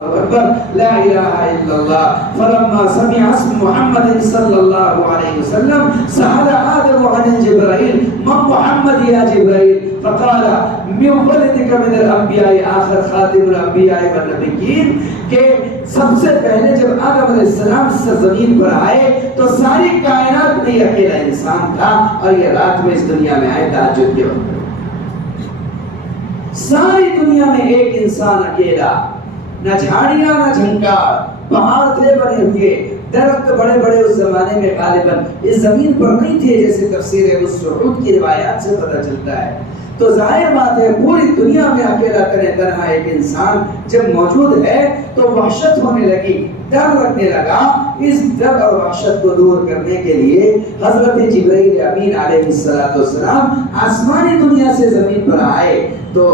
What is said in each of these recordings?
أكبر لا إله إلا الله. فلما سمع اسم محمد صلى الله عليه وسلم سأل آدم عن جبرائيل من محمد يا جبرائيل؟ فقال من ولدك من الأنبياء آخر خاتم الأنبياء والنبيين. کہ سب سے پہلے جب آدم علیہ السلام زمین پر آئے تو ساری کائنات میں اکیلا انسان تھا اور یہ رات میں اس دنیا میں آئے تہجد کے وقت. ساری دنیا میں ایک انسان اکیلا، نہ جھاڑیاں نہ جھنکار، پہاڑ تھے بنے ہوئے، درخت بڑے بڑے اس زمانے میں غالباً اس زمین پر نہیں تھے، جیسے تفسیر مسعود کی روایات سے پتہ چلتا ہے. تو ظاہر بات ہے پوری دنیا میں اکیلا تنہا ایک انسان جب موجود ہے تو وحشت ہونے لگی، ڈر لگنے لگا. اس ڈر اور وحشت کو دور کرنے کے لیے حضرت جبرائیل امین علیہ السلام آسمانی دنیا سے زمین پر آئے. تو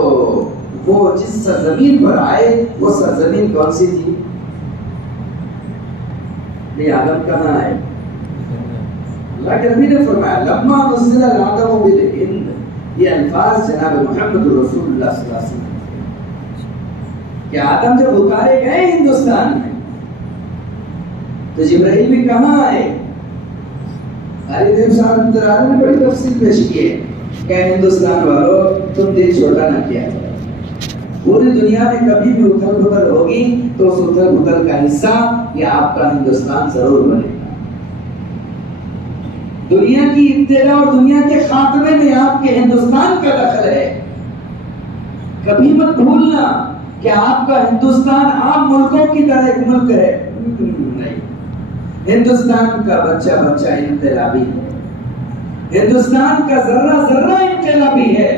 وہ جس سرزمین پر آئے وہ سرزمین کون سی تھی؟ یہ آدم کہاں آئے؟ اللہ کے نبی نے فرمایا لما نزل الآدم بالہند. یہ الفاظ جناب محمد رسول اللہ صلی اللہ علیہ وسلم کہ آدم جب اتارے گئے ہندوستان میں تو جبرائیل بھی کہاں آئے؟ دیو صاحب نے بڑی تفصیل پیش کی ہے کہ ہندوستان والوں تم دل چھوٹا نہ کیا جائے. پوری دنیا میں کبھی بھی اتھل پتھل ہوگی تو اس اتھل پتھل کا حصہ یہ آپ کا ہندوستان ضرور بنے گا. دنیا کی ابتدا اور دنیا کے خاتمے میں آپ کے ہندوستان کا دخل ہے. کبھی مت بھولنا کہ آپ کا ہندوستان عام ملکوں کی طرح ایک ملک ہے نہیں. ہندوستان کا بچہ بچہ انقلابی ہے. ہندوستان کا ذرہ ذرہ انقلابی ہے.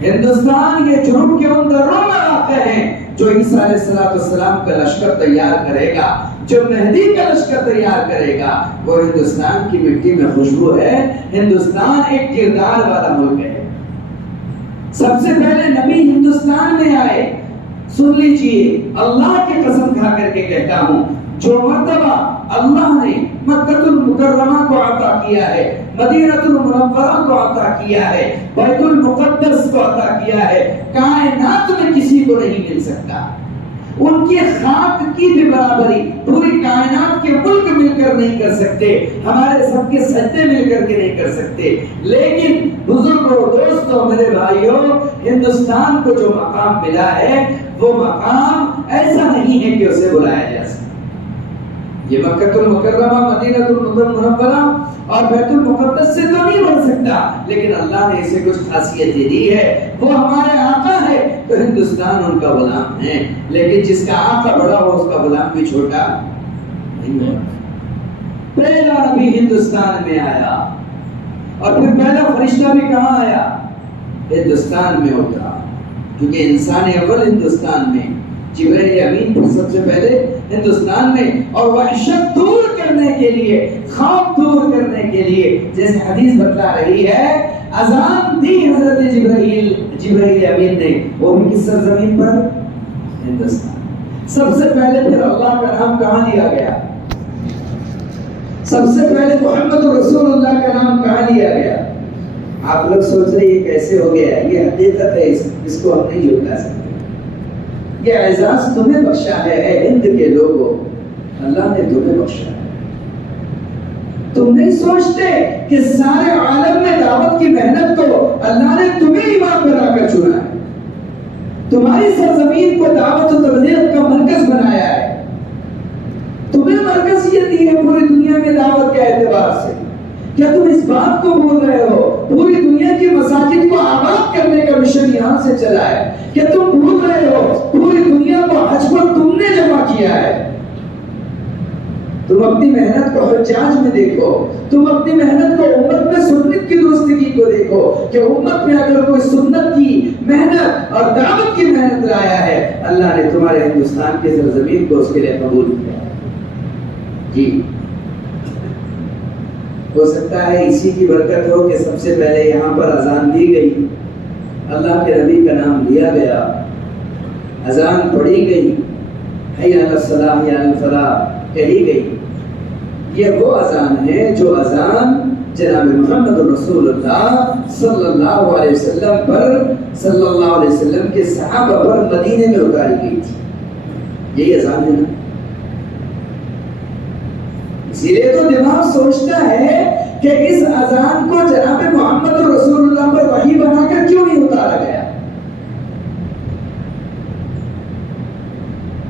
ہندوستان یہ جنوب کے ان دروں میں آتے ہیں جو عیسیٰ علیہ السلام کا لشکر تیار کرے گا، جو مہدی کا لشکر تیار کرے گا. وہ ہندوستان کی مٹی میں خوشبو ہے. ہندوستان ایک کردار والا ملک ہے. سب سے پہلے نبی ہندوستان میں آئے. سن لیجئے اللہ کی قسم کھا کر کے کہتا ہوں جو مرتبہ اللہ نے مکہ المکرمہ کو عطا کیا ہے، مدینہ المنورہ کو عطا کیا ہے، بیت المقدس کو عطا کیا ہے، کائنات میں کسی کو نہیں مل سکتا. ان کی خاک کی بھی برابری پوری کائنات کے ملک مل کر نہیں کر سکتے، ہمارے سب کے سجدے مل کر کے نہیں کر سکتے. لیکن بزرگوں، دوستوں، میرے بھائیوں، ہندوستان کو جو مقام ملا ہے وہ مقام ایسا نہیں ہے کہ اسے بلایا جا سکے. یہ مکہ المکرمہ، مدینہ المنورہ اور بیت المقدس سے تو نہیں بن سکتا، لیکن اللہ نے اسے کچھ خاصیتیں دی ہے. وہ ہمارے آقا ہے تو ہندوستان ان کا غلام ہے. لیکن جس کا آقا بڑا ہو اس کا غلام بھی چھوٹا نہیں ہے. پہلا نبی ہندوستان میں آیا اور پھر پہلا فرشتہ بھی کہاں آیا؟ ہندوستان میں اترا. کیونکہ انسان اول ہندوستان میں، جبرائیل امین پر سب سے پہلے ہندوستان میں. اور وحشت دور کرنے کے لیے، خوف دور کرنے کے لیے، جیسے حدیث بتلا رہی ہے، اذان دی حضرت جبرائیل امین نے. وہ بھی کس سرزمین پر؟ ہندوستان. سب سے پہلے پھر اللہ کا نام کہاں لیا گیا؟ سب سے پہلے محمد رسول اللہ کا نام کہاں لیا گیا؟ آپ لوگ سوچ رہے یہ کیسے ہو گیا؟ یہ حقیقت ہے، اس کو ہم نہیں جھٹلا سکتے. یہ اعزاز تمہیں بخشا ہے اے ہند کے لوگوں، اللہ نے تمہیں بخشا ہے. تم نہیں سوچتے کہ سارے عالم میں دعوت کی محنت کو اللہ نے تمہیں امام بنا کر چنا ہے. تمہاری سرزمین کو دعوت و تبلیغ کا مرکز بنایا ہے. تمہیں مرکزیت دی ہے پوری دنیا میں دعوت کے اعتبار سے. کیا تم اس بات کو بول رہے ہو پوری دنیا کی مساجد کو آباد کرنے کا مشن یہاں سے چلا ہے؟ کیا تم بھول رہے ہو پوری دنیا کو حج پر تم نے جمع کیا ہے؟ تم اپنی محنت کو حجاج میں دیکھو، تم اپنی محنت کو امت میں سنت کی درستگی کو دیکھو کہ امت میں اگر کوئی سنت کی محنت اور دعوت کی محنت لایا ہے، اللہ نے تمہارے ہندوستان کی سرزمین کو اس کے لیے قبول کیا. جی ہو سکتا ہے اسی کی برکت ہو کہ سب سے پہلے یہاں پر اذان دی گئی، اللہ کے نبی کا نام لیا گیا، اذان پڑھی گئی، حی علی الصلاۃ حی علی الفلاح کہی گئی. یہ وہ اذان ہے جو اذان جناب محمد رسول اللہ صلی اللہ علیہ وسلم کے صحابہ پر مدینے میں اتاری گئی تھی. یہی اذان ہے نا. اسی لیے تو دماغ سوچتا ہے کہ اس اذان کو جناب محمد رسول اللہ پر وحی بنا کر کیوں نہیں اتارا گیا.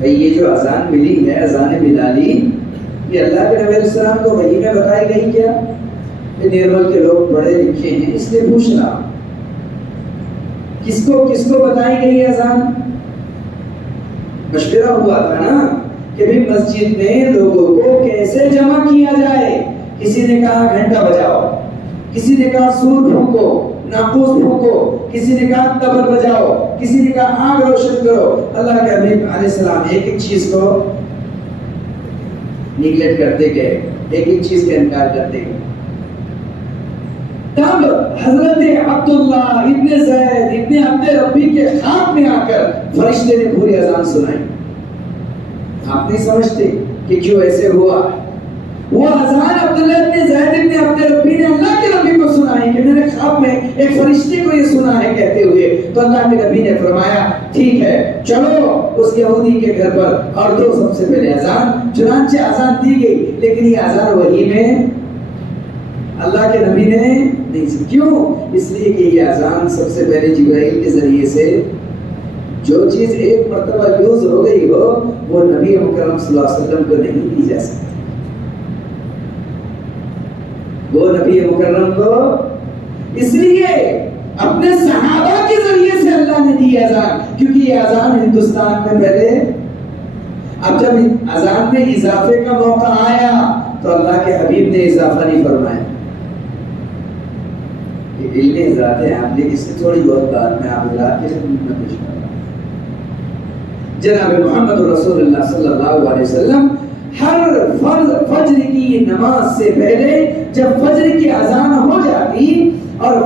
یہ جو اذان ملی ہے اذان بلالی، یہ اللہ کے نبی علیہ السلام کو وحی میں بتائی گئی کیا؟ یہ نرمل کے لوگ پڑھے لکھے ہیں اس لیے پوچھ رہا، کس کو بتائی گئی اذان؟ مشورہ ہوا تھا نا کہ بھی مسجد میں لوگوں کو کیسے جمع کیا جائے. کسی نے کہا گھنٹا بجاؤ، کسی نے کہا سور پھونکو، ناقوس پھونکو، کسی نے کہا تبل بجاؤ، کسی نے کہا آگ روشن کرو. اللہ کے حبیب علیہ السلام ایک چیز کو نیگلیکٹ کرتے گئے، ایک چیز کا انکار کرتے گئے. تب حضرت عبداللہ ابن زید ابن عبد ربی کے خواب میں آ کر فرشتے نے پوری اذان سنائی. آپ نہیں سمجھتے کہ کیوں ایسے ہوا؟ وہ اذان عبداللہ ابن زید ابن عبد ربی نے اللہ کے نبی کو سنائی کہ میں نے خواب میں ایک فرشتے کو یہ سنا ہے کہتے ہوئے. تو اللہ کے نبی نے فرمایا ٹھیک ہے چلو اس یہودی کے گھر پر اور دو سب سے پہلے اذان. چنانچہ اذان دی گئی، لیکن یہ اذان وحی میں اللہ کے نبی نے نہیں سی. کیوں؟ اس لیے کہ یہ اذان سب سے پہلے جبرائیل کے ذریعے سے جو چیز ایک مرتبہ یوز ہو گئی ہو وہ نبی مکرم صلی اللہ علیہ وسلم کو نہیں دی جا سکتی. وہ نبی مکرم کو اس لیے اپنے صحابہ کے ذریعے سے اللہ نے دی اذان، کیونکہ یہ اذان ہندوستان میں پہلے. اب جب اذان میں اضافے کا موقع آیا تو اللہ کے حبیب نے اضافہ نہیں فرمایا. علم حضرات ہیں آپ لیکن اس سے تھوڑی بہت بات میں آپ حضرات کے خدمت میں پیش کر رہا ہوں. جناب محمد رسول اللہ صلی اللہ علیہ وسلم ہر فجر کی نماز سے پہلے جب فجر کی اذان ہو جاتی اور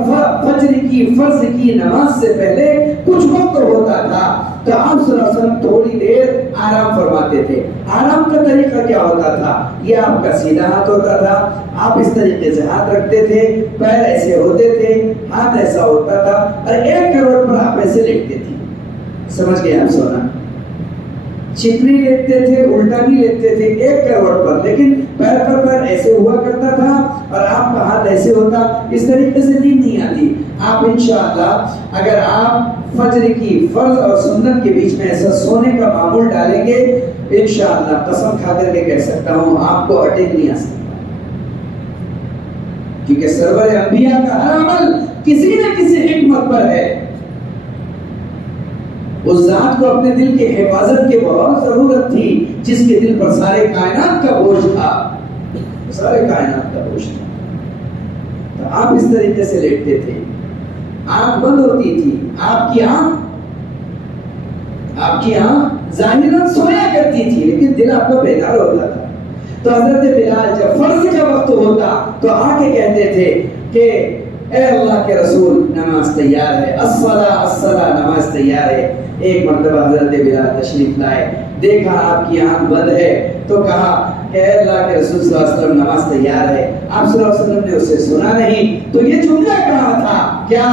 فجر کی فرض کی نماز سے پہلے کچھ وقت ہوتا تھا تو آپ صلی اللہ علیہ وسلم تھوڑی دیر آرام فرماتے تھے. آرام کا طریقہ کیا ہوتا تھا؟ یہ آپ کا سیدھا ہاتھ ہوتا تھا، آپ اس طریقے سے ہاتھ رکھتے تھے، پیر ایسے ہوتے تھے، ہاتھ ایسا ہوتا تھا اور ایک کروٹ پر آپ ایسے لیٹتے تھے. سمجھ گئے آپ؟ سونا چپری لیٹتے تھے، الٹا بھی لیٹتے تھے ایک کروٹ پر، لیکن پیر پر پیر ایسے ہوا کرتا تھا اور آپ کا ہاتھ ایسے ہوتا. اس طریقے سے نیند نہیں آتی. آپ انشاءاللہ اگر آپ فجر کی فرض اور سنت کے بیچ میں ایسا سونے کا معمول ڈالیں گے انشاءاللہ قسم کھا کر کے کہہ سکتا ہوں آپ کو اٹیک نہیں آ سکتا. کیونکہ سرور انبیاء کا ہر عمل کسی نہ کسی حکمت پر ہے. اس ذات کو اپنے دل کی حفاظت کی بہت ضرورت تھی جس کے دل پر سارے کائنات کا بوجھ تھا، سارے کائنات کا بوجھ تھا. تو آپ اس طریقے سے لیٹتے تھے، آنکھ بند ہوتی تھی، آپ کی آنکھ ظاہراً سویا کرتی تھی لیکن دل آپ کا بیدار ہوتا تھا. تو حضرت بلال جب فرض کا وقت ہوتا تو آ کے کہتے تھے کہ اے اللہ کے رسول نماز تیار ہے، الصلاۃ الصلاۃ نماز تیار ہے. ایک مرتبہ حضرت بلال تشریف لائے، دیکھا آپ کی آنکھ بند ہے تو کہا کہ اے اللہ کے رسول صلی اللہ علیہ وسلم نماز تیار ہے. آپ صلی اللہ علیہ وسلم نے اسے سنا نہیں تو یہ جملہ کہا تھا کیا؟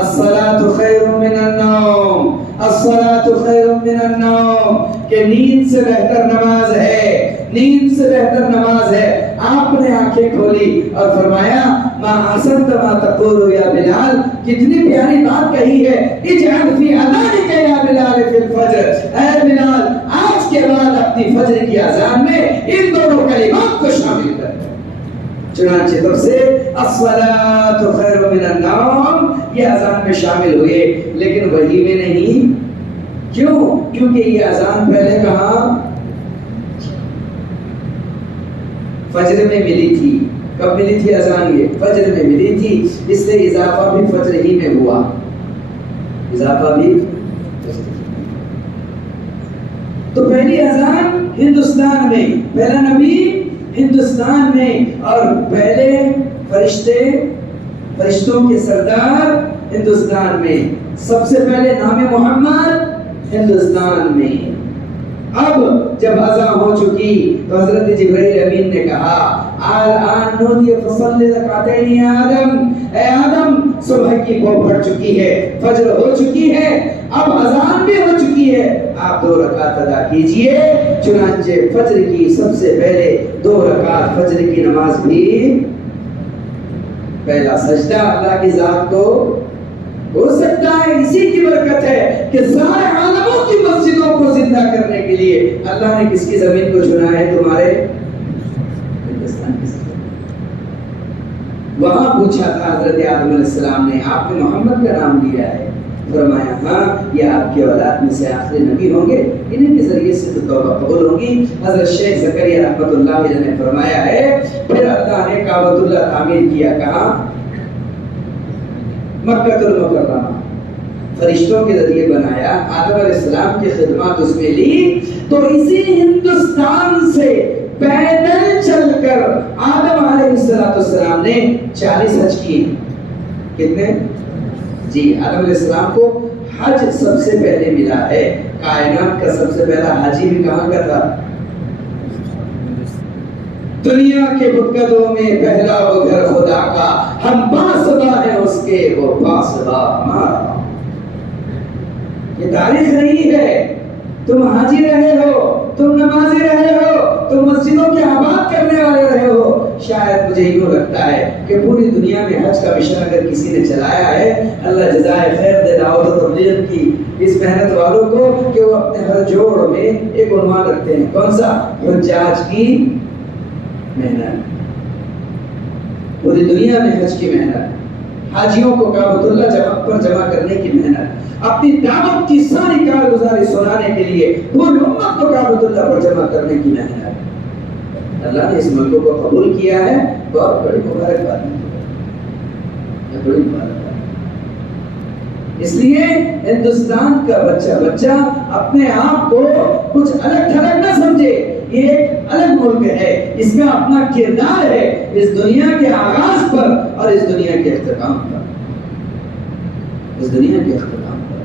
الصلاۃ خیر من النوم، الصلاۃ خیر من النوم، کہ نیند سے بہتر نماز ہے، نیند سے بہتر نماز ہے. آپ نے آنکھیں کھولی اور فرمایا ما احسنت ما تقول یا بلال، کتنی پیاری بات کہی ہے، اجعل فی اذانک یا بلال فی الفجر، اے بلال آج کے بعد اپنی فجر کی اذان میں ان دونوں کلمات کو شامل کر. چنانچہ تب سے الصلاۃ خیر من النوم یہ اذان میں شامل ہوئے لیکن وحی میں نہیں. کیوں؟ کیونکہ یہ اذان پہلے کہاں؟ فجر میں ملی تھی. کب ملی تھی اذان؟ یہ فجر میں ملی تھی، اس لیے اضافہ بھی فجر ہی میں ہوا. اضافہ بھی تو پہلی اذان ہندوستان میں، پہلا نبی ہندوستان میں اور پہلے فرشتوں کے سردار ہندوستان میں. سب سے پہلے نام محمد ہندوستان میں. اب جب اذان ہو چکی تو حضرت جبرائیل امین نے کہا الان نودی فصلی رکعتین یا آدم، اے آدم صبح کی وہ پڑ چکی ہے، فجر ہو چکی ہے، اب اذان بھی ہو چکی ہے، آپ 2 رکعت ادا کیجئے۔ چنانچہ فجر کی سب سے پہلے 2 رکعت فجر کی نماز بھی پہلا سجدہ اللہ کی ذات کو ہو سکتا ہے، اسی کی برکت ہے کہ سارے عالموں کی مسجدوں کو زندہ کرنے کے لیے اللہ نے کس کی زمین کو چنا ہے؟ تمہارے ہندوستان کی زمین۔ وہاں پوچھا تھا حضرت آدم علیہ السلام نے، آپ نے محمد کا نام لیا ہے، فرمایا ہاں یہ آپ کی اولاد میں سے آخری نبی ہوں گے، انہیں کے ذریعے سے تو توبہ قبول ہوگی۔ حضرت شیخ زکریا رحمۃ اللہ علیہ نے فرمایا ہے پھر اللہ نے کعبۃ اللہ تعمیر کیا، کہاں؟ مکہ المکرمہ، فرشتوں کے ذریعے بنایا، آدم علیہ السلام کی خدمات اس میں لی، تو اسی ہندوستان سے پیدل چل کر آدم علیہ السلام نے 40 حج کیے۔ کتنے؟ جی، آدم علیہ السلام کو حج سب سے پہلے ملا ہے، کائنات کا سب سے پہلا حاجی بھی کہاں کا تھا؟ دنیا کے بتکدوں میں پہلا وہ گھر خدا کا، ہم باسبا ہیں اس کے، وہ باسبا ہمارا۔ یہ تاریخ نہیں ہے، تم حاجی رہے ہو، تم نمازی رہے ہو، تم مسجدوں کے آباد کرنے والے رہے ہو۔ شاید مجھے یوں لگتا ہے کہ پوری دنیا میں حج کا مشن اگر کسی نے چلایا ہے، اللہ جزائے خیر دے دعوت و تبلیغ کی اس محنت والوں کو، کہ وہ اپنے ہر جوڑ میں ایک عنوان رکھتے ہیں، کون سا؟ حجاج کی محنت۔ پوری دنیا میں حج کی محنت، حاجیوں کو کعبۃ اللہ پر جمع کرنے کی محنت، اپنی دعوت کی ساری کارگزاری سنانے کے لیے پوری امت کو کعبۃ اللہ پر جمع کرنے کی محنت۔ اللہ نے اس ملک کو قبول کیا ہے، بہت بڑی مبارکباد ہے، بڑی مبارکباد۔ اس لیے ہندوستان کا بچہ اپنے آپ کو کچھ الگ تھلگ نہ سمجھے، یہ ایک الگ ملک ہے، اس میں اپنا کردار ہے، اس دنیا کے آغاز پر اور اس دنیا کے اختتام پر، اس دنیا کے اختتام پر۔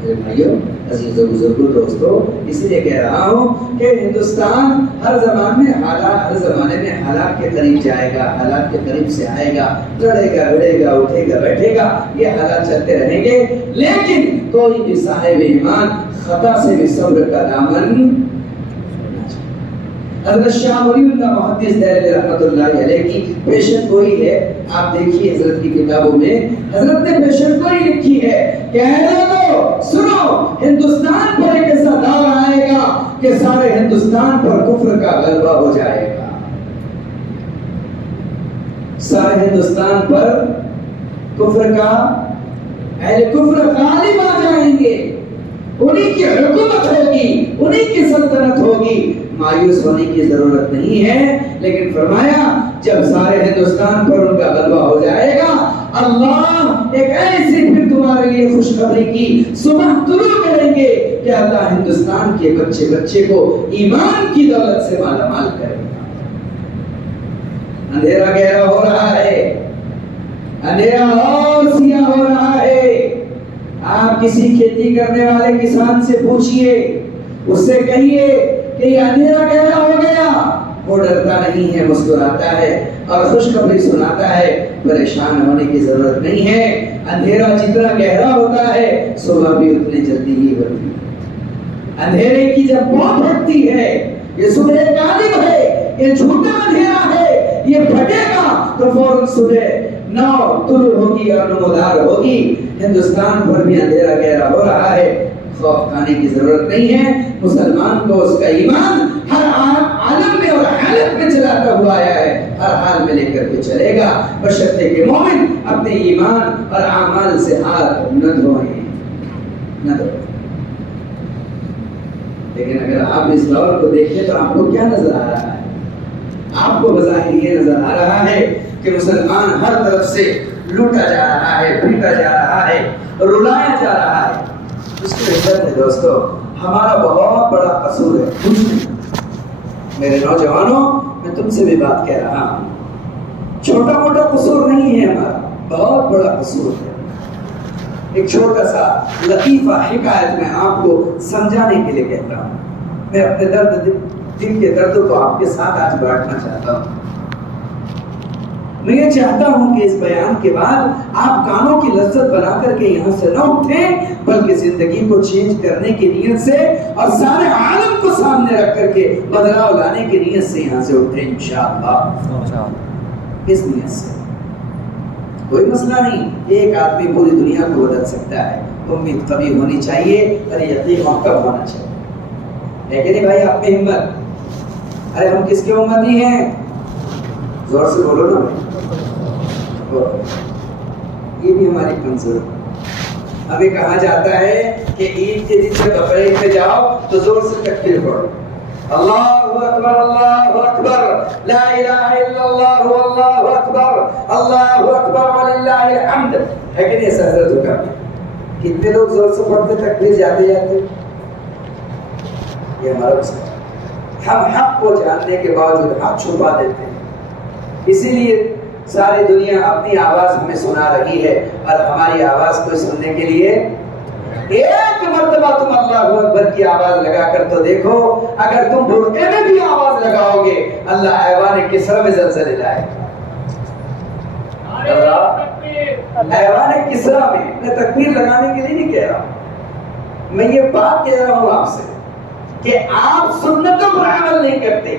میرے بھائیوں، عزیز و بزرگوں، دوستو، اس لیے کہہ رہا ہوں کہ ہندوستان ہر زمانے میں حالات کے قریب جائے گا، حالات کے قریب سے آئے گا، لڑے گا، بڑھے گا، اٹھے گا، بیٹھے گا، یہ حالات چلتے رہیں گے، لیکن کوئی بھی صاحب ایمان خطا سے بھی صبر کا دامن۔ حضرت شاہ ولی اللہ محدث دہلوی رحمۃ اللہ علیہ کی پیشن گوئی ہے، آپ دیکھیے حضرت کی کتابوں میں حضرت نے پیشن گوئی لکھی ہے کہ اے لوگو سنو، ہندوستان پر ایک ایسا دور آئے گا کہ سارے ہندوستان پر کفر کا غلبہ ہو جائے گا، سارے ہندوستان پر کفر کا، اہل کفر غالب آ جائیں گے، انہی کی حکومت ہوگی، انہی کی سلطنت ہوگی۔ مایوس ہونے کی ضرورت نہیں ہے، لیکن فرمایا جب سارے ہندوستان پر ان کا غلبہ ہو جائے گا، اللہ ایک ایسی پھر تمہارے لیے خوشخبری کی صبح طلوع کریں گے کہ اللہ ہندوستان کے بچے کو ایمان کی دولت سے مالا مال کرے گا۔ اندھیرا گہرا ہو رہا ہے، اندھیرا اور سیاہ ہو رہا ہے۔ آپ کسی کھیتی کرنے والے کسان سے پوچھئے، اس سے کہیے کہ یہ اندھیرا گہرا ہو گیا، وہ ڈرتا نہیں ہے، مسکراتا ہے اور خوشخبری سناتا ہے۔ پریشان ہونے کی ضرورت نہیں ہے، اندھیرا جتنا گہرا ہوتا ہے صبح بھی اتنی جلدی ہی ہوتی ہے۔ اندھیرے کی جب موت پھٹتی ہے، یہ صبح غالب ہے، یہ جھوٹا اندھیرا ہے، یہ پھٹے گا تو فوراً صبح نو طلوع ہوگی اور نمودار ہوگی۔ ہندوستان بھر بھی اندھیرا گہرا ہو رہا ہے، خوف کھانے کی ضرورت نہیں ہے۔ مسلمان کو اس کا ایمان ہر عالم میں اور حالت میں چلاتا ہوا آیا ہے، ہر حال میں لے کر کے چلے گا، بشرطے کہ مومن اپنے ایمان اور اعمال سے ہاتھ نہ دھوئیں، نہ دھوئیں۔ لیکن اگر آپ اس دور کو دیکھیں تو آپ کو کیا نظر آ رہا ہے؟ آپ کو بظاہر یہ نظر آ رہا ہے کہ مسلمان ہر طرف سے لوٹا جا رہا ہے، پیٹا جا رہا ہے، رلایا جا رہا ہے۔ اس کی وجہ ہے دوستو، ہمارا بہت بڑا قصور ہے، کچھ نہیں۔ میرے نوجوانوں، میں تم سے بھی بات کہہ رہا ہوں، چھوٹا موٹا قصور نہیں ہے ہمارا، بہت بڑا قصور ہے۔ ایک چھوٹا سا لطیفہ حکایت میں آپ کو سمجھانے کے لیے کہتا ہوں۔ میں اپنے دل کے دردوں کو آپ کے ساتھ آج بانٹنا چاہتا ہوں۔ میں یہ چاہتا ہوں کہ اس بیان کے بعد آپ کانوں کی لذت بنا کر کے یہاں سے نہ اٹھیں، بلکہ زندگی کو چینج کرنے کی نیت سے اور سارے عالم کو سامنے رکھ کر کے بدلاؤ لانے کی نیت سے یہاں سے اٹھیں انشاءاللہ۔ اس نیت سے کوئی مسئلہ نہیں، ایک آدمی پوری دنیا کو بدل سکتا ہے۔ امید کبھی ہونی چاہیے اور یقین کب ہونا چاہیے، ہے کہ نہیں بھائی؟ آپ میں ہمت۔ ارے ہم کس کے امتی ہیں؟ زور سے بولو نا بھائی، یہ بھی ہماری کمزوری۔ ابھی کہا جاتا ہے کہ عید کے دن سے بقرعید پہ جاؤ تو زور سے تکبیر پڑھو، اللہ اکبر اللہ اکبر لا الہ الا اللہ واللہ اکبر اللہ اکبر وللہ الحمد، ہے کہ نہیں؟ سر جھکا کتنے لوگ زور سے پڑھتے تکبیر جاتے جاتے؟ یہ ہمارا مسئلہ ہے، ہم حق کو جاننے کے باوجود حق چھپا دیتے ہیں۔ اسی لیے ساری دنیا اپنی آواز ہمیں سنا رہی ہے اور ہماری آواز کو سننے کے لیے ایک مرتبہ تم اللہ اکبر کی آواز لگا کر تو دیکھو، اگر تم بھٹکے میں بھی آواز لگاؤ گے اللہ ایوان کسرا میں زلزلے لائے گا۔ ایوان کسرا میں تکبیر لگانے کے لیے نہیں کہہ رہا ہوں، میں یہ بات کہہ رہا ہوں آپ سے کہ آپ سنتوں پر عمل نہیں کرتے،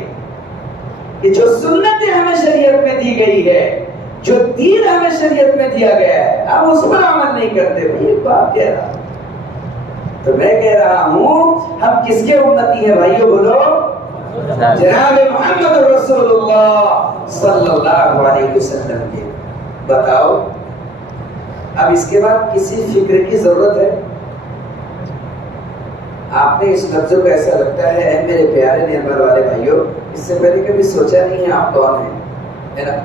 کہ جو سنتیں ہمیں شریعت میں دی گئی ہے، جو دین ہمیں شریعت میں دیا گیا ہے، آپ اس پر عمل نہیں کرتے۔ میں یہ بات کہہ رہا ہوں، تو میں کہہ رہا ہوں ہم کس کے امتی ہیں بھائیو؟ بولو، جناب محمد رسول اللہ صلی اللہ علیہ وسلم کے۔ بتاؤ اب اس کے بعد کسی فکر کی ضرورت ہے؟ آپ نے اس لفظ کو ایسا لگتا ہے اے میرے پیارے نعمت والے بھائیوں، اس سے پہلے کبھی سوچا نہیں ہے آپ کون ہیں، ہے نا؟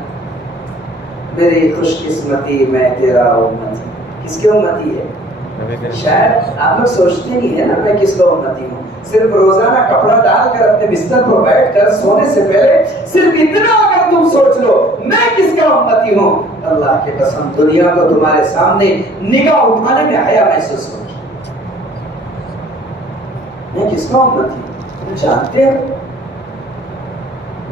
میری خوش قسمتی میں تیرا امت ہوں۔ کس کے امتی ہے؟ شاید آپ لوگ سوچتے نہیں ہے نا میں کس کا امتی ہوں۔ صرف روزانہ کپڑا ڈال کر اپنے بستر پر بیٹھ کر سونے سے پہلے صرف اتنا اگر تم سوچ لو میں کس کا امتی ہوں، اللہ کی قسم دنیا کو تمہارے سامنے نگاہ اٹھانے میں حیا محسوس ہوگی۔ میں کس کا امتی ہوں جانتے ہو؟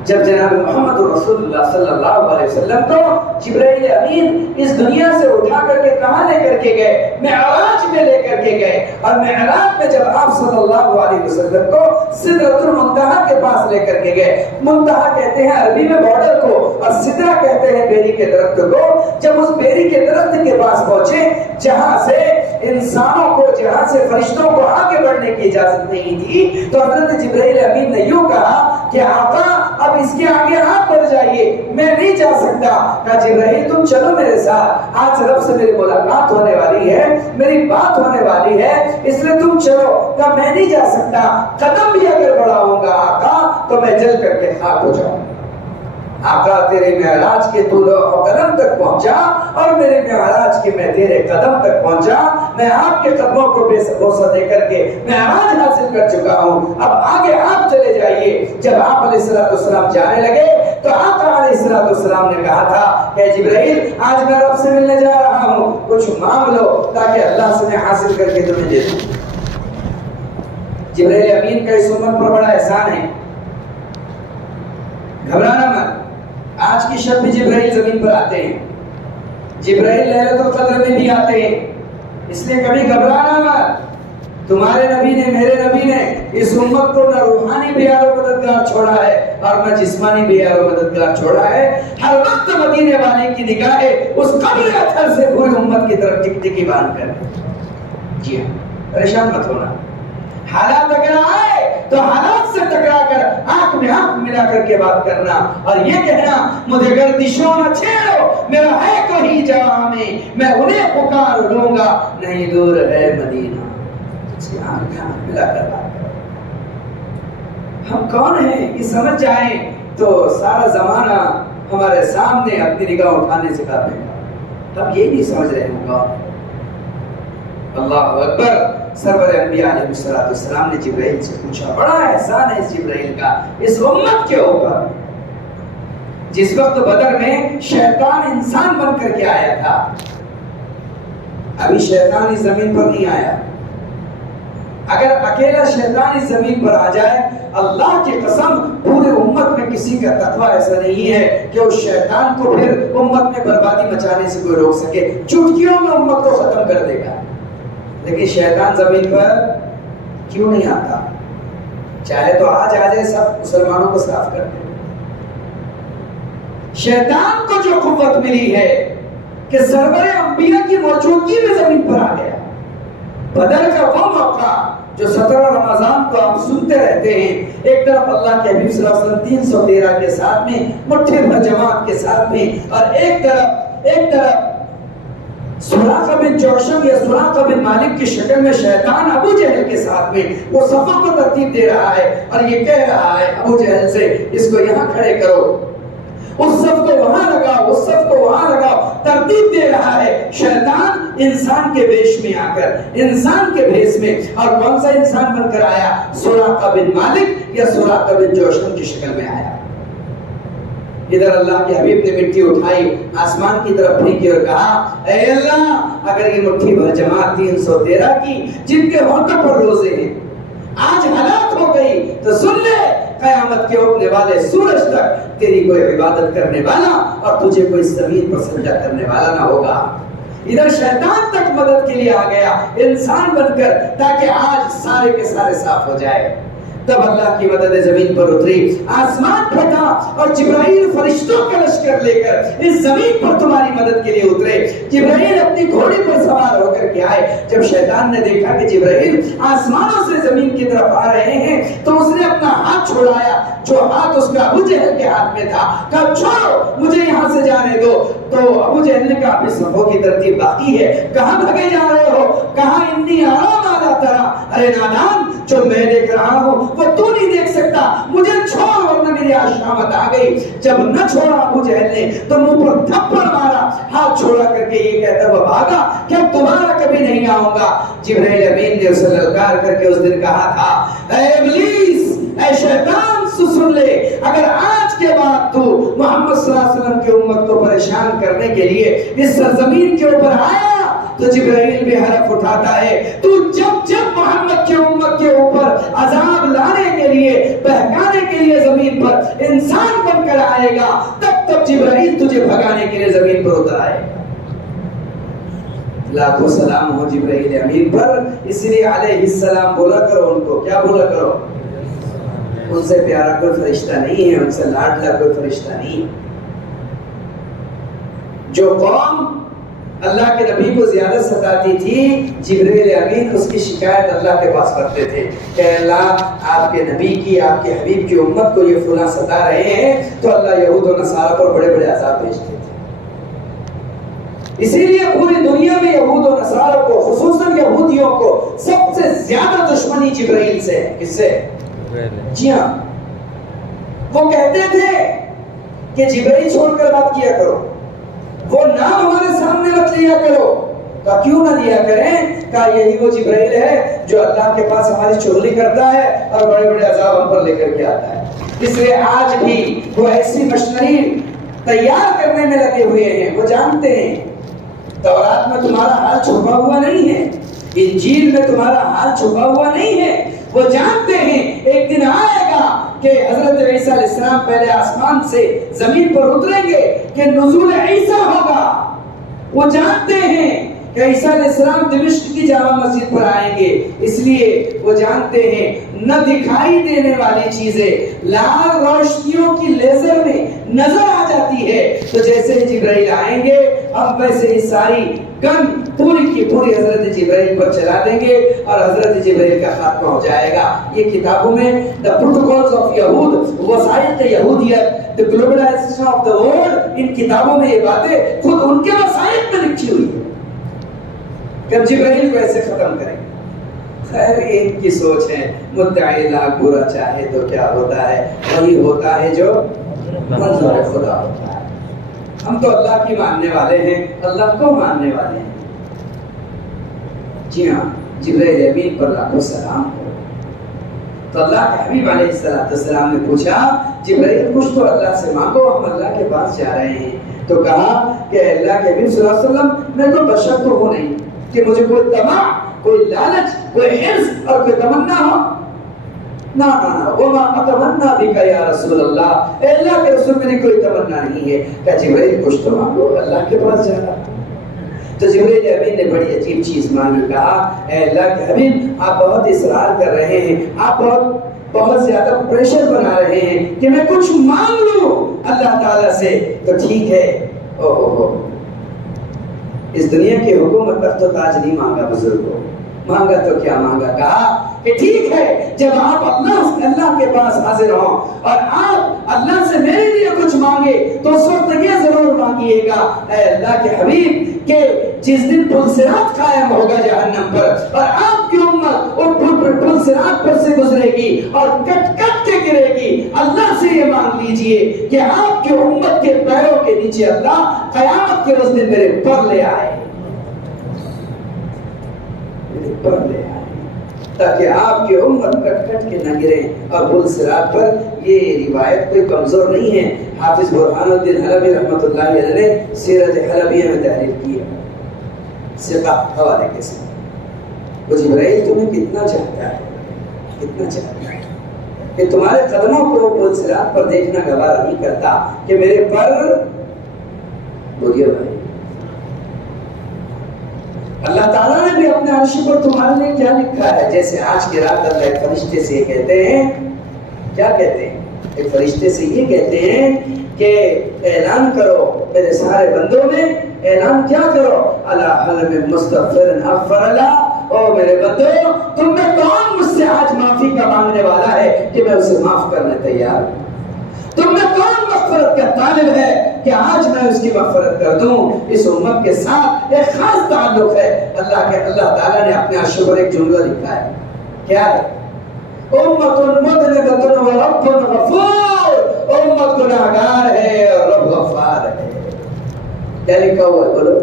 جب جناب محمد رسول اللہ صلی اللہ علیہ وسلم کو جبرائیل امین اس دنیا سے اٹھا کر کے کہاں لے کر کے گئے؟ معراج میں لے کر کے گئے، اور معراج میں جب آپ صلی اللہ علیہ وسلم کو سدرۃ المنتہا کے پاس لے کر کے گئے، منتہا کہتے ہیں عربی میں بارڈر کو اور سدرہ کہتے ہیں بیری کے درخت کو، جب اس بیری کے درخت کے پاس پہنچے جہاں سے انسانوں کو، جہاں سے فرشتوں کو آگے بڑھنے کی اجازت نہیں تھی، تو حضرت جبرائیل امین نے یوں کہا کہ آقا اب اس کے آگے آپ بڑھ جائیے، میں نہیں جا سکتا۔ کہا جبرائیل تم چلو میرے ساتھ، آج رب سے میری ملاقات ہونے والی ہے، میری بات ہونے والی ہے، اس لیے تم چلو۔ کہا میں نہیں جا سکتا، قدم بھی اگر بڑھاؤں گا آقا تو میں جل کر کے خاک ہو جاؤں۔ آقا تیرے معراج کے طول و قدم تک پہنچا اور میرے معراج کے میں تیرے قدم تک پہنچا، میں آپ کے قدموں کو بوسہ دے کر کے معراج حاصل کر چکا ہوں، اب آگے آپ چلے جائیے۔ جب آپ علیہ السلام جانے لگے تو آقا علیہ السلام نے کہا تھا کہ جبرائیل آج میں رب سے ملنے جا رہا ہوں، کچھ مانگ لو تاکہ اللہ سے میں حاصل کر کے تمہیں دے دوں۔ جبرائیل امین کا اس امت پر بڑا احسان ہے، گھبرانا مت۔ آج کی شب بھی جبرائیل زمین پر آتے ہیں، جبرائیل لیلۃ القدر میں بھی آتے ہیں، اس لیے کبھی گھبرانا مت۔ تمہارے نبی نے، میرے نبی نے اس امت کو نہ روحانی بیار و مددگار چھوڑا ہے اور نہ جسمانی بیار و مددگار چھوڑا ہے۔ ہر وقت مدینے والے کی نگاہیں اس قبر اطہر سے پوری امت کی طرف ٹکٹکی باندھ کر۔ جی ہاں، پریشان مت ہونا، حالات اگر آئے تو حالات سے ٹکرا کر آنکھ میں آنکھ ملا کر کے بات کرنا اور یہ کہنا مجھے گردشوں نہ چھیڑو، میرا ہے کوئی جہاں میں انہیں پکار لوں گا، نہیں دور ہے مدینہ۔ آنکھ میں آنکھ ملا کر بات کرو۔ ہم کون ہیں یہ سمجھ جائیں تو سارا زمانہ ہمارے سامنے اپنی نگاہ اٹھانے سے کر دے گا۔ تب یہ نہیں سمجھ رہے ہوں گا۔ اللہ اکبر۔ سرور انبیاء علیہ السلام نے جبرائیل سے پوچھا، بڑا احسان ہے اس جبرائیل کا اس امت کے اوپر۔ جس وقت بدر میں شیطان انسان بن کر کے آیا تھا، ابھی شیطان اس زمین پر نہیں آیا، اگر اکیلا شیطان اس زمین پر آ جائے، اللہ کی قسم پورے امت میں کسی کا تقویٰ ایسا نہیں ہے کہ اس شیطان کو پھر امت میں بربادی مچانے سے کوئی روک سکے، چٹکیوں میں امت کو ختم کر دے گا۔ لیکن شیطان زمین پر کیوں نہیں آتا؟ چاہے تو آج آ جائے، سب مسلمانوں کو صاف کر دے۔ شیطان کو جو قوت ملی ہے کہ سرور انبیاء کی موجودگی میں زمین پر آ گیا۔ بدر کا وہ موقع جو 17 رمضان کو آپ سنتے رہتے ہیں، ایک طرف اللہ کے حبیب صلی اللہ علیہ وسلم 313 کے ساتھ میں، مٹھے بھر جماعت کے ساتھ میں، اور ایک طرف سراقہ بن جوشم یا سراقہ بن مالک کی شکل میں شیطان ابو جہل کے ساتھ میں وہ صفوں کو ترتیب دے رہا ہے اور یہ کہہ رہا ہے ابو جہل سے، اس کو یہاں کھڑے کرو، اس صف کو وہاں لگاؤ، اس صف کو وہاں لگاؤ، ترتیب دے رہا ہے شیطان انسان کے ویش میں آ کر، انسان کے بھیس میں۔ اور کون سا انسان بن کر آیا؟ سراقہ بن مالک یا سراقہ بن جوشم کی شکل میں آیا۔ ادھر اللہ کے حبیب نے مٹی اٹھائی، آسمان کی طرف پھینکی اور کہا، اے اللہ، اگر یہ مٹھی بھر جماعت 313 کی جن کے ہونٹوں پر روزے ہیں آج ہلاک ہو گئی تو سن لے، قیامت کے اٹھنے والے سورج تک تیری کوئی عبادت کرنے والا اور تجھے کوئی زمین پر سجدہ کرنے والا نہ ہوگا۔ ادھر شیطان تک مدد کے لیے آ گیا انسان بن کر، تاکہ آج سارے کے سارے صاف ہو جائے۔ تب اللہ کی مدد زمین پر اتری، آسمان پھٹا اور جبرائیل فرشتوں کا لشکر لے کر اس زمین پر تمہاری مدد کے لیے اترے۔ جبرائیل اپنی گھوڑی پر سوار ہو کر کے آئے۔ جب شیطان نے دیکھا کہ جبرائیل آسمانوں سے زمین کی طرف آ رہے ہیں تو اس نے اپنا ہاتھ چھوڑایا، جو ہاتھ اس کا ابو جہل کے ہاتھ میں تھا، کہا چھوڑو مجھے یہاں سے جانے دو۔ تو ابو جہل نے کہا ابھی صفوں کی ترتیب باقی ہے، کہاں بھگے جا رہے ہو؟ کہا انی آرام آلا ترا، ارے نادان، جو میں دیکھ رہا ہوں وہ تو نہیں دیکھ سکتا، مجھے چھوڑ ورنہ میری آج شامت آ گئی۔ جب نہ چھوڑا ابو جہل نے تو منہ پر تھپڑ مارا، ہاتھ چھوڑا کر کے یہ کہتا ہوا بھاگا کہ اب دوبارہ کبھی نہیں آؤں گا۔ جبرائیل امین نے اسے للکار کر کے اس دن کہا تھا، اے ابلیس، اے شیطان، سن لے، اگر آج کے بعد تو محمد صلی اللہ علیہ وسلم کی امت کو پریشان کرنے کے لیے اس سرزمین کے اوپر آیا تو جبرائیل بھی حرف اٹھاتا ہے، تو جب محمد کی امت کے اوپر عذاب لانے کے لیے، بہکانے کے لیے زمین پر انسان بن کر آئے گا، تب جبرائیل تجھے بھگانے کے لیے زمین پر اتر آئے گا۔ لاکھوں سلام ہو جبرائیل امین پر، اس لیے علیہ السلام بولا کرو ان کو، کیا بولا کرو؟ ان سے پیارا کوئی فرشتہ نہیں ہے، ان سے لاڈلا کوئی فرشتہ نہیں۔ جو قوم اللہ کے نبی کو زیادہ ستاتی تھی، جبرائیل امین اس کی شکایت اللہ کے پاس کرتے تھے کہ اللہ، آپ کے نبی کی، آپ کے حبیب کی امت کو یہ فلاں ستا رہے ہیں، تو اللہ یہود و نصارہ پر بڑے بڑے عذاب بھیجتے تھے۔ اسی لیے پوری دنیا میں یہود و نصارہ کو، خصوصاً یہودیوں کو، سب سے زیادہ دشمنی جبرائیل سے ہے۔ کس سے؟ جی ہاں، وہ کہتے تھے کہ جبرائیل چھوڑ کر بات کیا کرو، وہ نام ہمارے سامنے مت لیا کرو۔ کہا کیوں نہ لیا کریں؟ کہا یہی وہ جبرائیل ہے جو اللہ کے پاس ہماری چغلی کرتا ہے اور بڑے بڑے عذاب ہم پر لے کر کے آتا ہے۔ اس لیے آج بھی وہ ایسی مشنری تیار کرنے میں لگے ہوئے ہیں۔ وہ جانتے ہیں تورات میں تمہارا حال چھپا ہوا نہیں ہے، انجیل میں تمہارا حال چھپا ہوا نہیں ہے۔ وہ جانتے ہیں ایک دن آئے گا کہ حضرت عیسیٰ علیہ السلام پہلے آسمان سے زمین پر اتریں گے، کہ نزول عیسیٰ ہوگا۔ وہ جانتے ہیں کہ عیسیٰ علیہ السلام دمشق کی جامع مسجد پر آئیں گے، اس لیے وہ جانتے ہیں نہ دکھائی دینے والی چیزیں لال روشنیوں کی لیزر میں نظر آ جاتی ہے، تو جیسے جبرائیل آئیں گے ہم ویسے ہی ساری گن پوری کی پوری حضرت جبرائیل پر چلا دیں گے اور حضرت جبرائیل کا خاتمہ ہو جائے گا۔ یہ کتابوں میں The Protocols of Yahud، وسائل یہودیت، The Globalization of the World، ان کتابوں میں یہ باتیں خود ان کے وسائل میں لکھی ہوئی ہے کہ ہم جبرائیل کو ایسے ختم کریں گے۔ خیر ان کی سوچ ہے، مدعی لاکھ برا چاہے تو کیا ہوتا ہے، وہی ہوتا ہے جو منظور خدا ہوتا ہے۔ ہم تو اللہ کی ماننے والے ہیں، اللہ کو ماننے والے ہیں۔ جی ہاں، جبرائیل امین پر لاکھوں سلام ہو۔ تو اللہ کے حبیب علیہ السلام نے پوچھا، جبرائیل کچھ تو اللہ سے مانگو، ہم اللہ کے پاس جا رہے ہیں۔ تو کہا کہ اللہ کے حبیب صلی اللہ علیہ وسلم، میں کوئی بشر تو ہوں نہیں کہ مجھے کوئی طمع کوئی لالچ، کوئی حرص اور کوئی تمنا ہو؟ نا وما اتمنا بک یا رسول اللہ، اے اللہ کے رسول میری کوئی تمنا نہیں ہے۔ کہ جبرائیل کچھ تو مانگو، اللہ کے پاس جا رہا۔ تو جبرائیل امین نے بڑی عجیب چیز مانگی، کہا اے اللہ کے حبیب آپ بہت اصرار کر رہے ہیں، آپ بہت زیادہ پریشر بنا رہے ہیں کہ میں کچھ مانگ لوں اللہ تعالیٰ سے، تو ٹھیک ہے۔ اس دنیا کی حکومت تخت و تاج نہیں مانگا بزرگوں، مانگا تو کیا مانگا، کہا کہ ٹھیک ہے جب آپ اللہ کے پاس حاضر ہوں اور آپ اللہ سے میرے لیے کچھ مانگے تو اس وقت یہ ضرور مانگیے گا اے اللہ کے حبیب کہ جس دن پل صراط قائم ہوگا جہنم پر اور آپ کی امت وہ پل صراط پر سے گزرے گی اور کٹ کٹ کے گرے گی، اللہ سے یہ مانگ لیجئے کہ آپ کی امت کے پیروں کے نیچے اللہ قیامت کے اس دن میرے پر لے آئے، میرے پر لے آئے، تاکہ آپ کی امت کٹ کٹ کے نہ گرے اور پل صراط پر۔ یہ روایت کوئی کمزور نہیں ہے، حافظ برہان الدین حلبی رحمۃ اللہ علیہ نے سیرت حلبیہ میں تحریر کی ہے ثقہ حوالے کے ساتھ۔ وہ جبرائیل تمہیں کتنا چاہتا ہے، کتنا چاہتا ہے کہ تمہارے قدموں کو پل صراط پر دیکھنا گوارا نہیں کرتا کہ میرے پر بولیے بھائی۔ اللہ تعالیٰ نے بھی اپنے عرش پر تمہارے لیے کیا لکھا ہے؟ جیسے آج کی رات اللہ ایک فرشتے سے یہ کہتے ہیں، کیا کہتے ہیں؟ ایک فرشتے سے یہ کہتے ہیں کہ اعلان کرو میرے سارے بندوں میں، اعلان کیا کرو، اللہ حلم مستغفر اغفر اللہ، او میرے بندوں تم میں کون مجھ سے آج معافی کا مانگنے والا ہے کہ میں اسے معاف کرنے تیار ہوں؟ تم میں کون مغفرت کا طالب ہے کہ آج میں اس کی مغفرت کر دوں؟ اس امت کے ساتھ ایک خاص تعلق ہے اللہ تعالیٰ نے اپنے عرش پر ایک جملہ لکھا ہے، کیا ہے؟ امت مذنبۃ ورب غفور، امت گناہگار ہے اور رب غفار ہے۔ کیا لکھا ہوا ہے بولو؟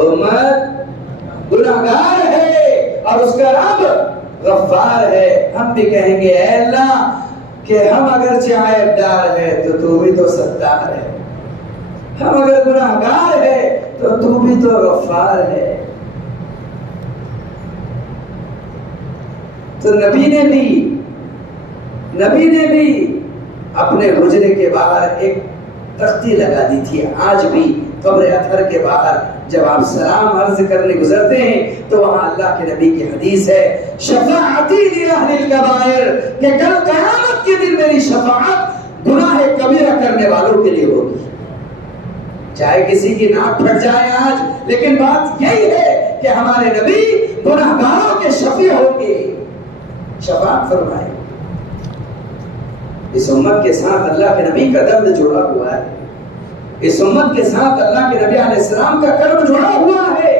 امت گناہگار ہے اور اس کا رب غفار ہے۔ ہم بھی کہیں گے اے اللہ کہ ہم اگر عیب دار ہے تو بھی تو ستار ہے، ہم اگر گناہگار ہے تو بھی تو غفار ہے۔ تو نبی نے بھی اپنے حجرے کے باہر ایک تختی لگا دی تھی۔ آج بھی قبر اطہر کے باہر جب آپ سلام عرض کرنے گزرتے ہیں تو وہاں اللہ کے نبی کی حدیث ہے، شفاعتی لأہل الکبائر، کہ کل قیامت کے دن میری شفاعت گناہ کبیرہ کرنے والوں کے لیے ہوگی۔ چاہے کسی کی ناک پھٹ جائے آج، لیکن بات یہی ہے کہ ہمارے نبی گناہگاروں کے شفیع ہوں گے، شفاعت فرمائے۔ اس امت کے ساتھ اللہ کے نبی کا درد جڑا ہوا ہے، اس امت کے ساتھ اللہ کے نبی علیہ السلام کا کرب جڑا ہوا ہے۔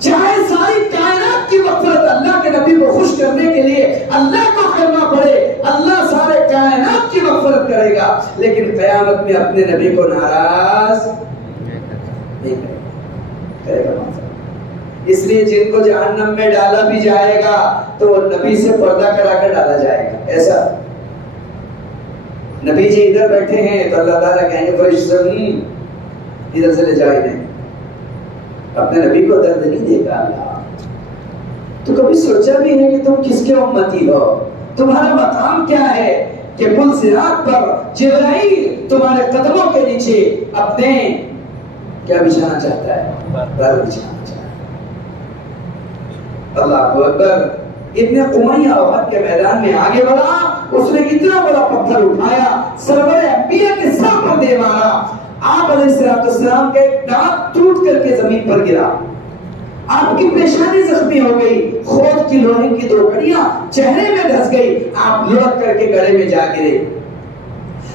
چاہے ساری کائنات کی مغفرت اللہ کے نبی کو خوش کرنے کے لیے اللہ کو کرنا پڑے، اللہ سارے کائنات کی مغفرت کرے گا، لیکن قیامت میں اپنے نبی کو ناراض نہیں کرے گا۔ اس لیے جن کو جہنم میں ڈالا بھی جائے گا تو وہ نبی سے پردہ کرا کر ڈالا جائے گا۔ ایسا نبی جی ادھر بیٹھے ہیں تو اللہ تعالیٰ کہیں گے فرشتے ادھر سے لے جائے نہیں، اپنے نبی کو درد نہیں دے گا اللہ۔ تو کبھی سوچا بھی ہے کہ تم کس کے امتی ہو؟ تمہارا مقام کیا ہے کہ پل صراط پر جبرائیل تمہارے قدموں کے نیچے اپنے کیا بچھانا چاہتا ہے؟ پر بچھانا چاہتا ہے۔ اللہ اکبر۔ ابن امیہ احد کے میدان میں آگے بڑھا، اس نے اتنا بڑا پتھر اٹھایا، سرور انبیاء کے سر پر دے مارا۔ آپ علیہ السلام کا ایک دانت ٹوٹ کر کے زمین پر گرا، آپ کی پیشانی زخمی ہو گئی، خود کی لوہے کی 2 کڑیاں چہرے میں دھس گئی، آپ لڑک کر کے گڑے میں جا گرے۔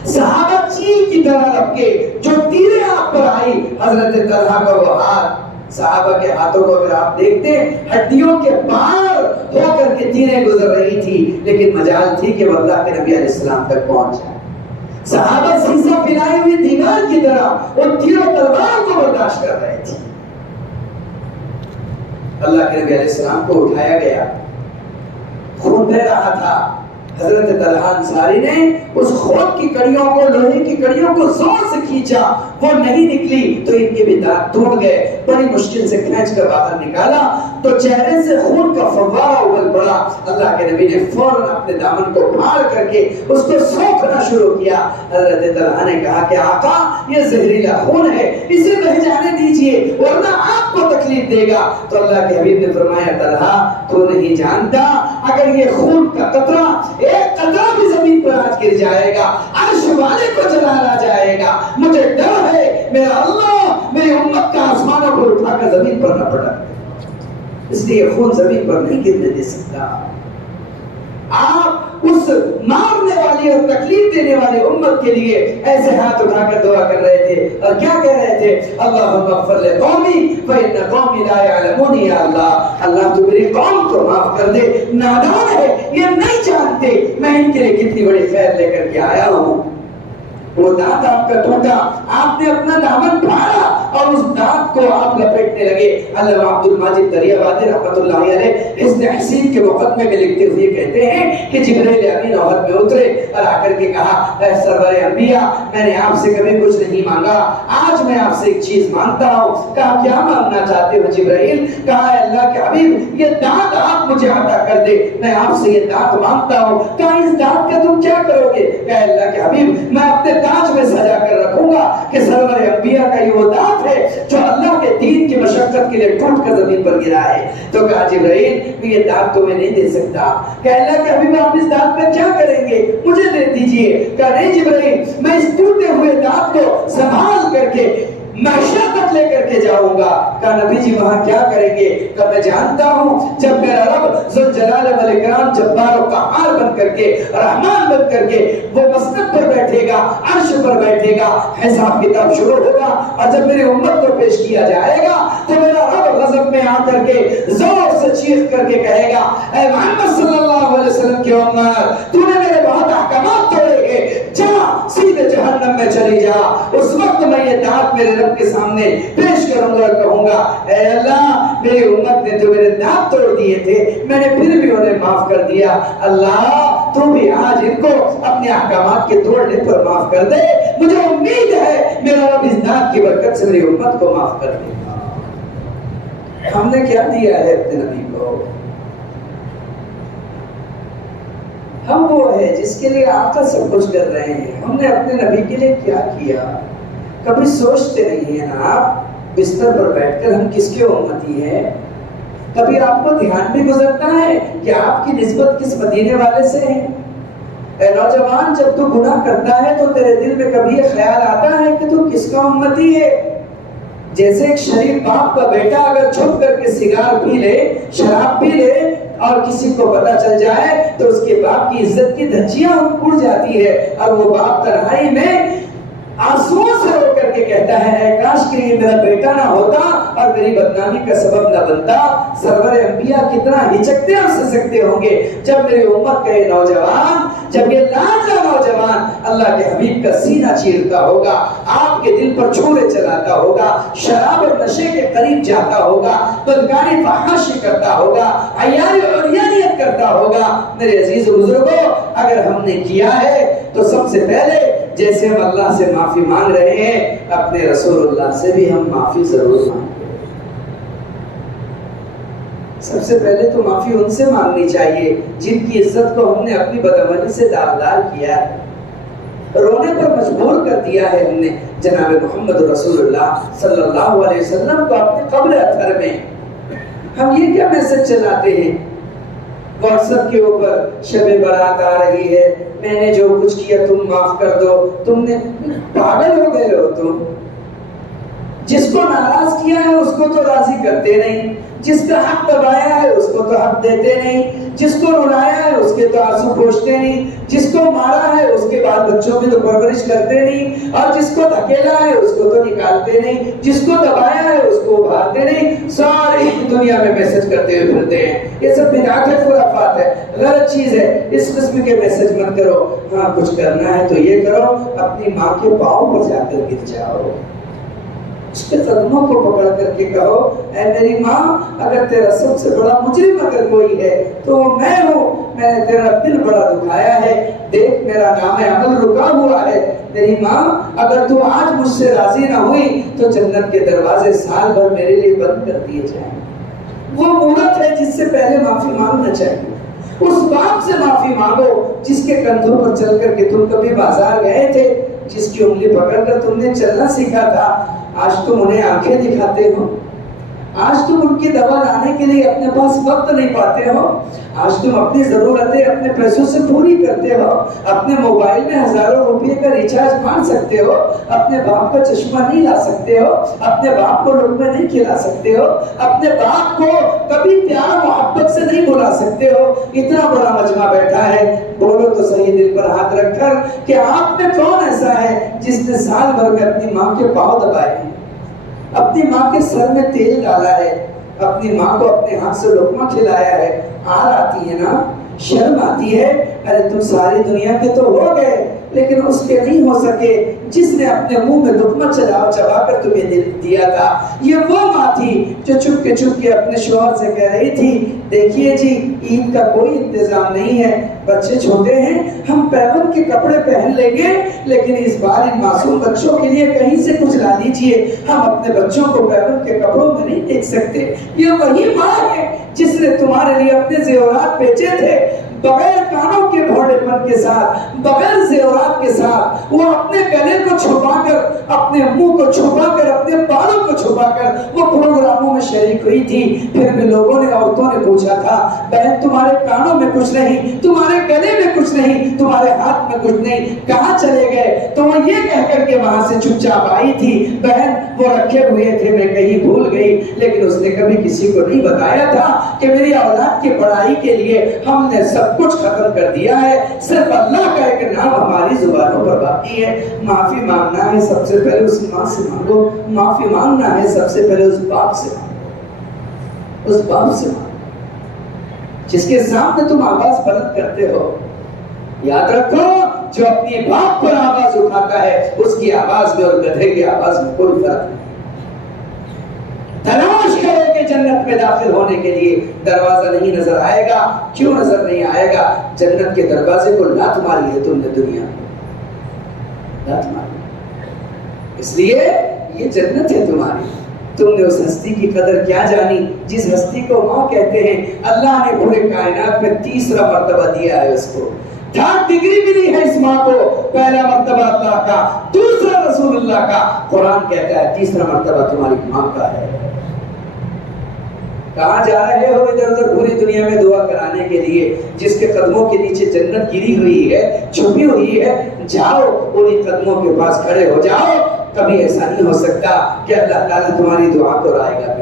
صحابہ چیل کی طرح لپکے، جو تیریں آپ پر آئی، حضرت طلحہ کا وہ ہاتھ، صحابہ کے ہاتھوں کو اگر آپ دیکھتے ہڈیوں کے پار ہو کر کے تیریں گزر رہی تھی، لیکن مجال تھی کہ وہ اللہ کے نبی علیہ السلام تک پہنچ جائے۔ صحابہ سیسا پلائی ہوئی دیوار کی طرح ان تیروں تلوار کو برداشت کر رہے تھے۔ اللہ کے نبی علیہ السلام کو اٹھایا گیا، خون بہ رہا تھا، حضرت طلحہ انصاری نے اس خود کی کڑیوں کو، لوہے کی کڑیوں کو زور سے کھینچا، وہ نہیں نکلی تو ان کے بھی دانت ٹوٹ گئے، بڑی مشکل سے کھینچ کر باہر نکالا تو چہرے سے خون کا فوارہ اگل پڑا۔ اللہ کے نبی نے فوراً اپنے دامن کو پھاڑ کر کے اس کو سونکھنا شروع کیا۔ حضرت طلحہ نے کہا کہ آقا یہ زہریلا خون ہے، اسے بہہ جانے دیجئے ورنہ آپ کو تکلیف دے گا۔ تو اللہ کے حبیب نے فرمایا طلحہ تو نہیں جانتا اگر یہ خون کا قطرہ ایک قطرہ بھی زمین پر آج گر جائے گا عرش والے کو جلالا جائے گا، مجھے ڈر ہے میرا اللہ میری امت کا آسمانوں پر اٹھا کر زمین پر نہ پٹک دے، اس لیے خون زمین پر نہیں گرنے دے سکتا۔ آپ اس مارنے والی اور تکلیف دینے والی امت کے لیے ایسے ہاتھ اٹھا کر دعا کر رہے تھے اور کیا کہہ رہے تھے؟ اللہم اغفر لقومی فإن قومی لا يعلمون، یا اللہ اللہ تو میری قوم کو معاف کر دے، نادان ہے یہ نہیں جانتے میں ان کے لیے کتنی بڑی خیر لے کر کے آیا ہوں۔ وہ دانت آپ کا ٹوٹا، آپ نے اپنا دامن پھاڑا اور اس دانت کو آپ لپیٹنے لگے۔ علامہ عبد الماجد دریابادی رحمۃ اللہ علیہ حسن حسین کے مقدمے میں لکھتے ہوئے کہتے ہیں کہ جبرائیل امین احد میں اترے اور آ کر کے کہا اے سرور انبیاء میں نے آپ سے کبھی کچھ نہیں مانگا، آج میں آپ سے ایک چیز مانگتا ہوں۔ کہا کیا مانگنا چاہتے ہو جبرائیل؟ کہا اے اللہ کے حبیب یہ دانت آپ مجھے عطا کر دے، میں آپ سے یہ دانت مانگتا ہوں۔ کہا اس دانت کا تم کیا کرو گے؟ کہا اللہ کے حبیب میں اپنے تاج میں سجا کر رکھوں گا کہ سرور انبیاء کا یہ وہ دانت ہے جو اللہ کے دین کی مشقت کے لیے ٹوٹ کر زمین پر گرا ہے۔ تو کہا جبرائیل یہ دانت تمہیں نہیں دے سکتا۔ کہ اللہ کے حبیب آپ اس دانت کا کیا کریں گے؟ مجھے دے دیجئے۔ کہا نہیں جبرائیل میں اس ٹوٹے ہوئے دانت کو سنبھال کر کے محشر تک لے کر کے جاؤں گا۔ کہا نبی جی وہاں کیا کریں گے؟ کہا میں جانتا ہوں جب میرا رب ذوالجلال والاکرام جبار و قہار بن کر کے رحمان بن کر کے وہ مسند پر بیٹھے گا، عرش پر بیٹھے گا، حساب کتاب شروع ہوگا اور جب میری امت کو پیش کیا جائے گا تو میرا رب غضب میں آ کر کے زور سے چیخ کر کے کہے گا اے محمد صلی اللہ علیہ وسلم کی امت تو نے میرے بہت احکامات توڑے ہیں، جا سیدھے جہنم میں چلی جا۔ اس وقت میں یہ دانت میرے رب کے سامنے پیش کروں گا اور کہوں گا اے اللہ میری امت نے تو میرے دانت توڑ دیے تھے، میں نے پھر بھی انہیں معاف کر دیا، اللہ تو بھی آج ان کو اپنے احکامات کے توڑنے پر معاف کر دے، مجھے امید ہے میرا رب اس دانت کی برکت سے میری امت کو معاف کر دے گا۔ ہم نے کیا دیا ہے اپنے نبی کو؟ ہم وہ ہے جس کے لیے آقا سب کچھ کر رہے ہیں، ہم نے اپنے نبی کے لیے کیا کیا؟ کبھی سوچتے نہیں ہیں نا آپ بستر پر بیٹھ کر ہم کس کے امتی ہیں؟ کبھی آپ کو دھیان بھی گزرتا ہے کہ آپ کی نسبت کس مدینے والے سے ہے؟ اے نوجوان جب تو گناہ کرتا ہے تو تیرے دل میں کبھی یہ خیال آتا ہے کہ تو کس کا امتی ہے؟ جیسے ایک شریف باپ کا بیٹا اگر چھپ کر کے سگار پی لے، شراب پی لے اور کسی کو پتہ چل جائے تو اس کے باپ کی عزت کی دھجیاں اڑ جاتی ہے اور وہ باپ تنہائی میں آنسوؤں سے رو کر کے کہتا ہے اے کاش کہ یہ میرا بیٹا نہ ہوتا اور میری بدنامی کا سبب نہ بنتا۔ سرور انبیاء کتنا ہچکتے اور سسکتے ہوں گے جب میری امت کا یہ نوجوان، جب یہ لاڈلا نوجوان اللہ کے حبیب کا سینہ چیرتا ہوگا، آپ کے دل پر چھورے چلاتا ہوگا، شراب اور نشے کے قریب جاتا ہوگا، بدکاری فحاشی کرتا ہوگا، عیاری اور عریانیت کرتا ہوگا۔ میرے عزیز و بزرگوں اگر ہم نے کیا ہے تو سب سے پہلے جیسے ہم اللہ سے معافی مانگ رہے ہیں اپنے رسول اللہ سے بھی ہم معافی ضرور مانگیں۔ سب سے پہلے تو معافی ان سے مانگنی چاہیے جن کی عزت کو ہم نے اپنی بدعملی سے داغدار کیا ہے، رونے پر مجبور کر دیا ہے ہم نے جناب محمد رسول اللہ صلی اللہ علیہ وسلم کو اپنے قبر اطہر میں۔ ہم یہ کیا میسج چلاتے ہیں واٹس ایپ کے اوپر شب برات آ رہی ہے، میں نے جو کچھ کیا تم معاف کر دو، تم نے پاگل ہو گئے ہو تم؟ جس کو ناراض کیا ہے اس کو تو راضی کرتے نہیں، جس کا حق دبایا ہے اس کو تو حق دیتے نہیں، جس کو رلایا ہے اس کے تو آنسو پوچھتے نہیں، جس کو مارا ہے اس کے بعد بچوں کی تو پرورش کرتے نہیں، اور جس کو دھکیلا ہے اس کو تو نکالتے نہیں، جس کو دبایا ہے اس کو ابھارتے نہیں، ساری دنیا میں میسج کرتے ہوئے پھرتے ہیں۔ یہ سب بدعت ہے، خرافات ہے، غلط چیز ہے، اس قسم کے میسج مت کرو۔ ہاں کچھ کرنا ہے تو یہ کرو اپنی ماں کے پاؤں پر جا کر گر جاؤ، اس کے قدموں کو پکڑ کر کے کہو اے میری ماں اگر تیرا سب سے بڑا مجرم اگر کوئی ہے تو وہ میں ہوں، میں نے تیرا دل بڑا دکھایا ہے، دیکھ میرا نام عمل رکا ہوا ہے، میری ماں اگر تو آج مجھ سے راضی نہ ہوئی تو جنت کے دروازے سال بھر میرے لیے بند کر دیے جائیں۔ وہ مہلت ہے جس سے پہلے معافی مانگنا چاہیے، اس باپ سے معافی مانگو جس کے کندھوں پر چل کر کے تم کبھی بازار گئے تھے، جس کی انگلی پکڑ کر تم نے چلنا سیکھا تھا، آج تم انہیں آنکھیں دکھاتے ہو، آج تم ان کی دوا لانے کے لیے اپنے پاس وقت نہیں پاتے ہو، آج تم اپنی ضرورتیں اپنے پیسوں سے پوری کرتے ہو، اپنے موبائل میں ہزاروں روپے کا ریچارج مان سکتے ہو، اپنے باپ کا چشمہ نہیں لا سکتے ہو، اپنے باپ کو لقمے نہیں کھلا سکتے ہو، اپنے باپ کو کبھی پیار محبت سے نہیں بلا سکتے ہو۔ اتنا بڑا مجمع بیٹھا ہے، بولو تو صحیح دل پر ہاتھ رکھ کر کہ آپ میں کون ایسا ہے جس نے سال بھر میں اپنی ماں کے پاؤں دبائے ہیں، اپنی ماں کے سر میں تیل ڈالا ہے، اپنی ماں کو اپنے ہاتھ سے لقمہ کھلایا ہے؟ آر آتی ہے نا، شرم آتی ہے؟ ارے تم ساری دنیا کے تو ہو گئے لیکن اس کے نہیں ہو سکے جس نے اپنے منہ میں لقمہ چبا کر تمہیں دیا تھا۔ یہ وہ ماں تھی جو چپ کے اپنے شوہر سے کہہ رہی تھی دیکھیے جی عید کا کوئی انتظام نہیں ہے، بچے چھوٹے ہیں، ہم پیغمبر کے کپڑے پہن لیں گے لیکن اس بار ان معصوم بچوں کے لیے کہیں سے کچھ لا دیجئے، ہم اپنے بچوں کو پیغمبر کے کپڑوں میں نہیں دیکھ سکتے۔ یہ وہی ماں ہے جس نے تمہارے لیے اپنے زیورات بیچے تھے، بغیر کانوں کے بھوڑے پن کے ساتھ، بغیر زیورات کے ساتھ، وہ اپنے گلے کو چھپا کر، اپنے منہ کو چھپا کر، اپنے بالوں کو چھپا کر وہ پروگراموں میں شریک ہوئی تھی۔ پھر بھی لوگوں نے، عورتوں نے پوچھا تھا بہن تمہارے کانوں میں کچھ نہیں، تمہارے گلے میں کچھ نہیں، تمہارے ہاتھ میں کچھ نہیں، کہاں چلے گئے؟ تو وہ یہ کہہ کر کے وہاں سے چپ چاپ آئی تھی بہن وہ رکھے ہوئے تھے میں کہیں بھول گئی، لیکن اس نے کبھی کسی کو نہیں بتایا تھا کہ میری اولاد کی پڑھائی کے لیے ہم نے سب کچھ ختم کر دیا ہے، صرف اللہ کا ایک نام ہماری زبانوں پر باقی ہے۔ معافی مانگنا ہے سب سے پہلے اس ماں سے مانگو، معافی مانگنا ہے سب سے پہلے اس باپ سے مانگو، اس باپ سے مانگو جس کے سامنے تم آواز بلند کرتے ہو۔ یاد رکھو جو اپنی باپ پر آواز اٹھاتا ہے اس کی آواز میں اور گدھے کی آواز میں کوئی فرق نہیں۔ تلاش کرو کہ جنت میں داخل ہونے کے لیے دروازہ نہیں نظر آئے گا۔ کیوں نظر نہیں آئے گا؟ جنت کے دروازے کو لات ماری ہے تم نے دنیا میں، لات ماری، اس لیے یہ جنت ہے تمہاری۔ تم نے اس ہستی کی قدر کیا جانی جس ہستی کو ماں کہتے ہیں؟ اللہ نے پورے کائنات میں تیسرا مرتبہ دیا ہے اس کو، 3 ڈگری ملی ہے اس ماں کو، پہلا مرتبہ اللہ کا، دوسرا رسول اللہ کا، قرآن کہتا ہے تیسرا مرتبہ تمہاری ماں کا ہے۔ کہاں جا رہے ہو ادھر ادھر پوری دنیا میں دعا کرانے کے لیے؟ جس کے قدموں کے نیچے جنت گری ہوئی ہے، چھپی ہوئی ہے، جاؤ انہی قدموں کے پاس کھڑے ہو جاؤ۔ کبھی ایسا نہیں ہو سکتا کہ اللہ تعالیٰ تمہاری دعا کو رائے گا۔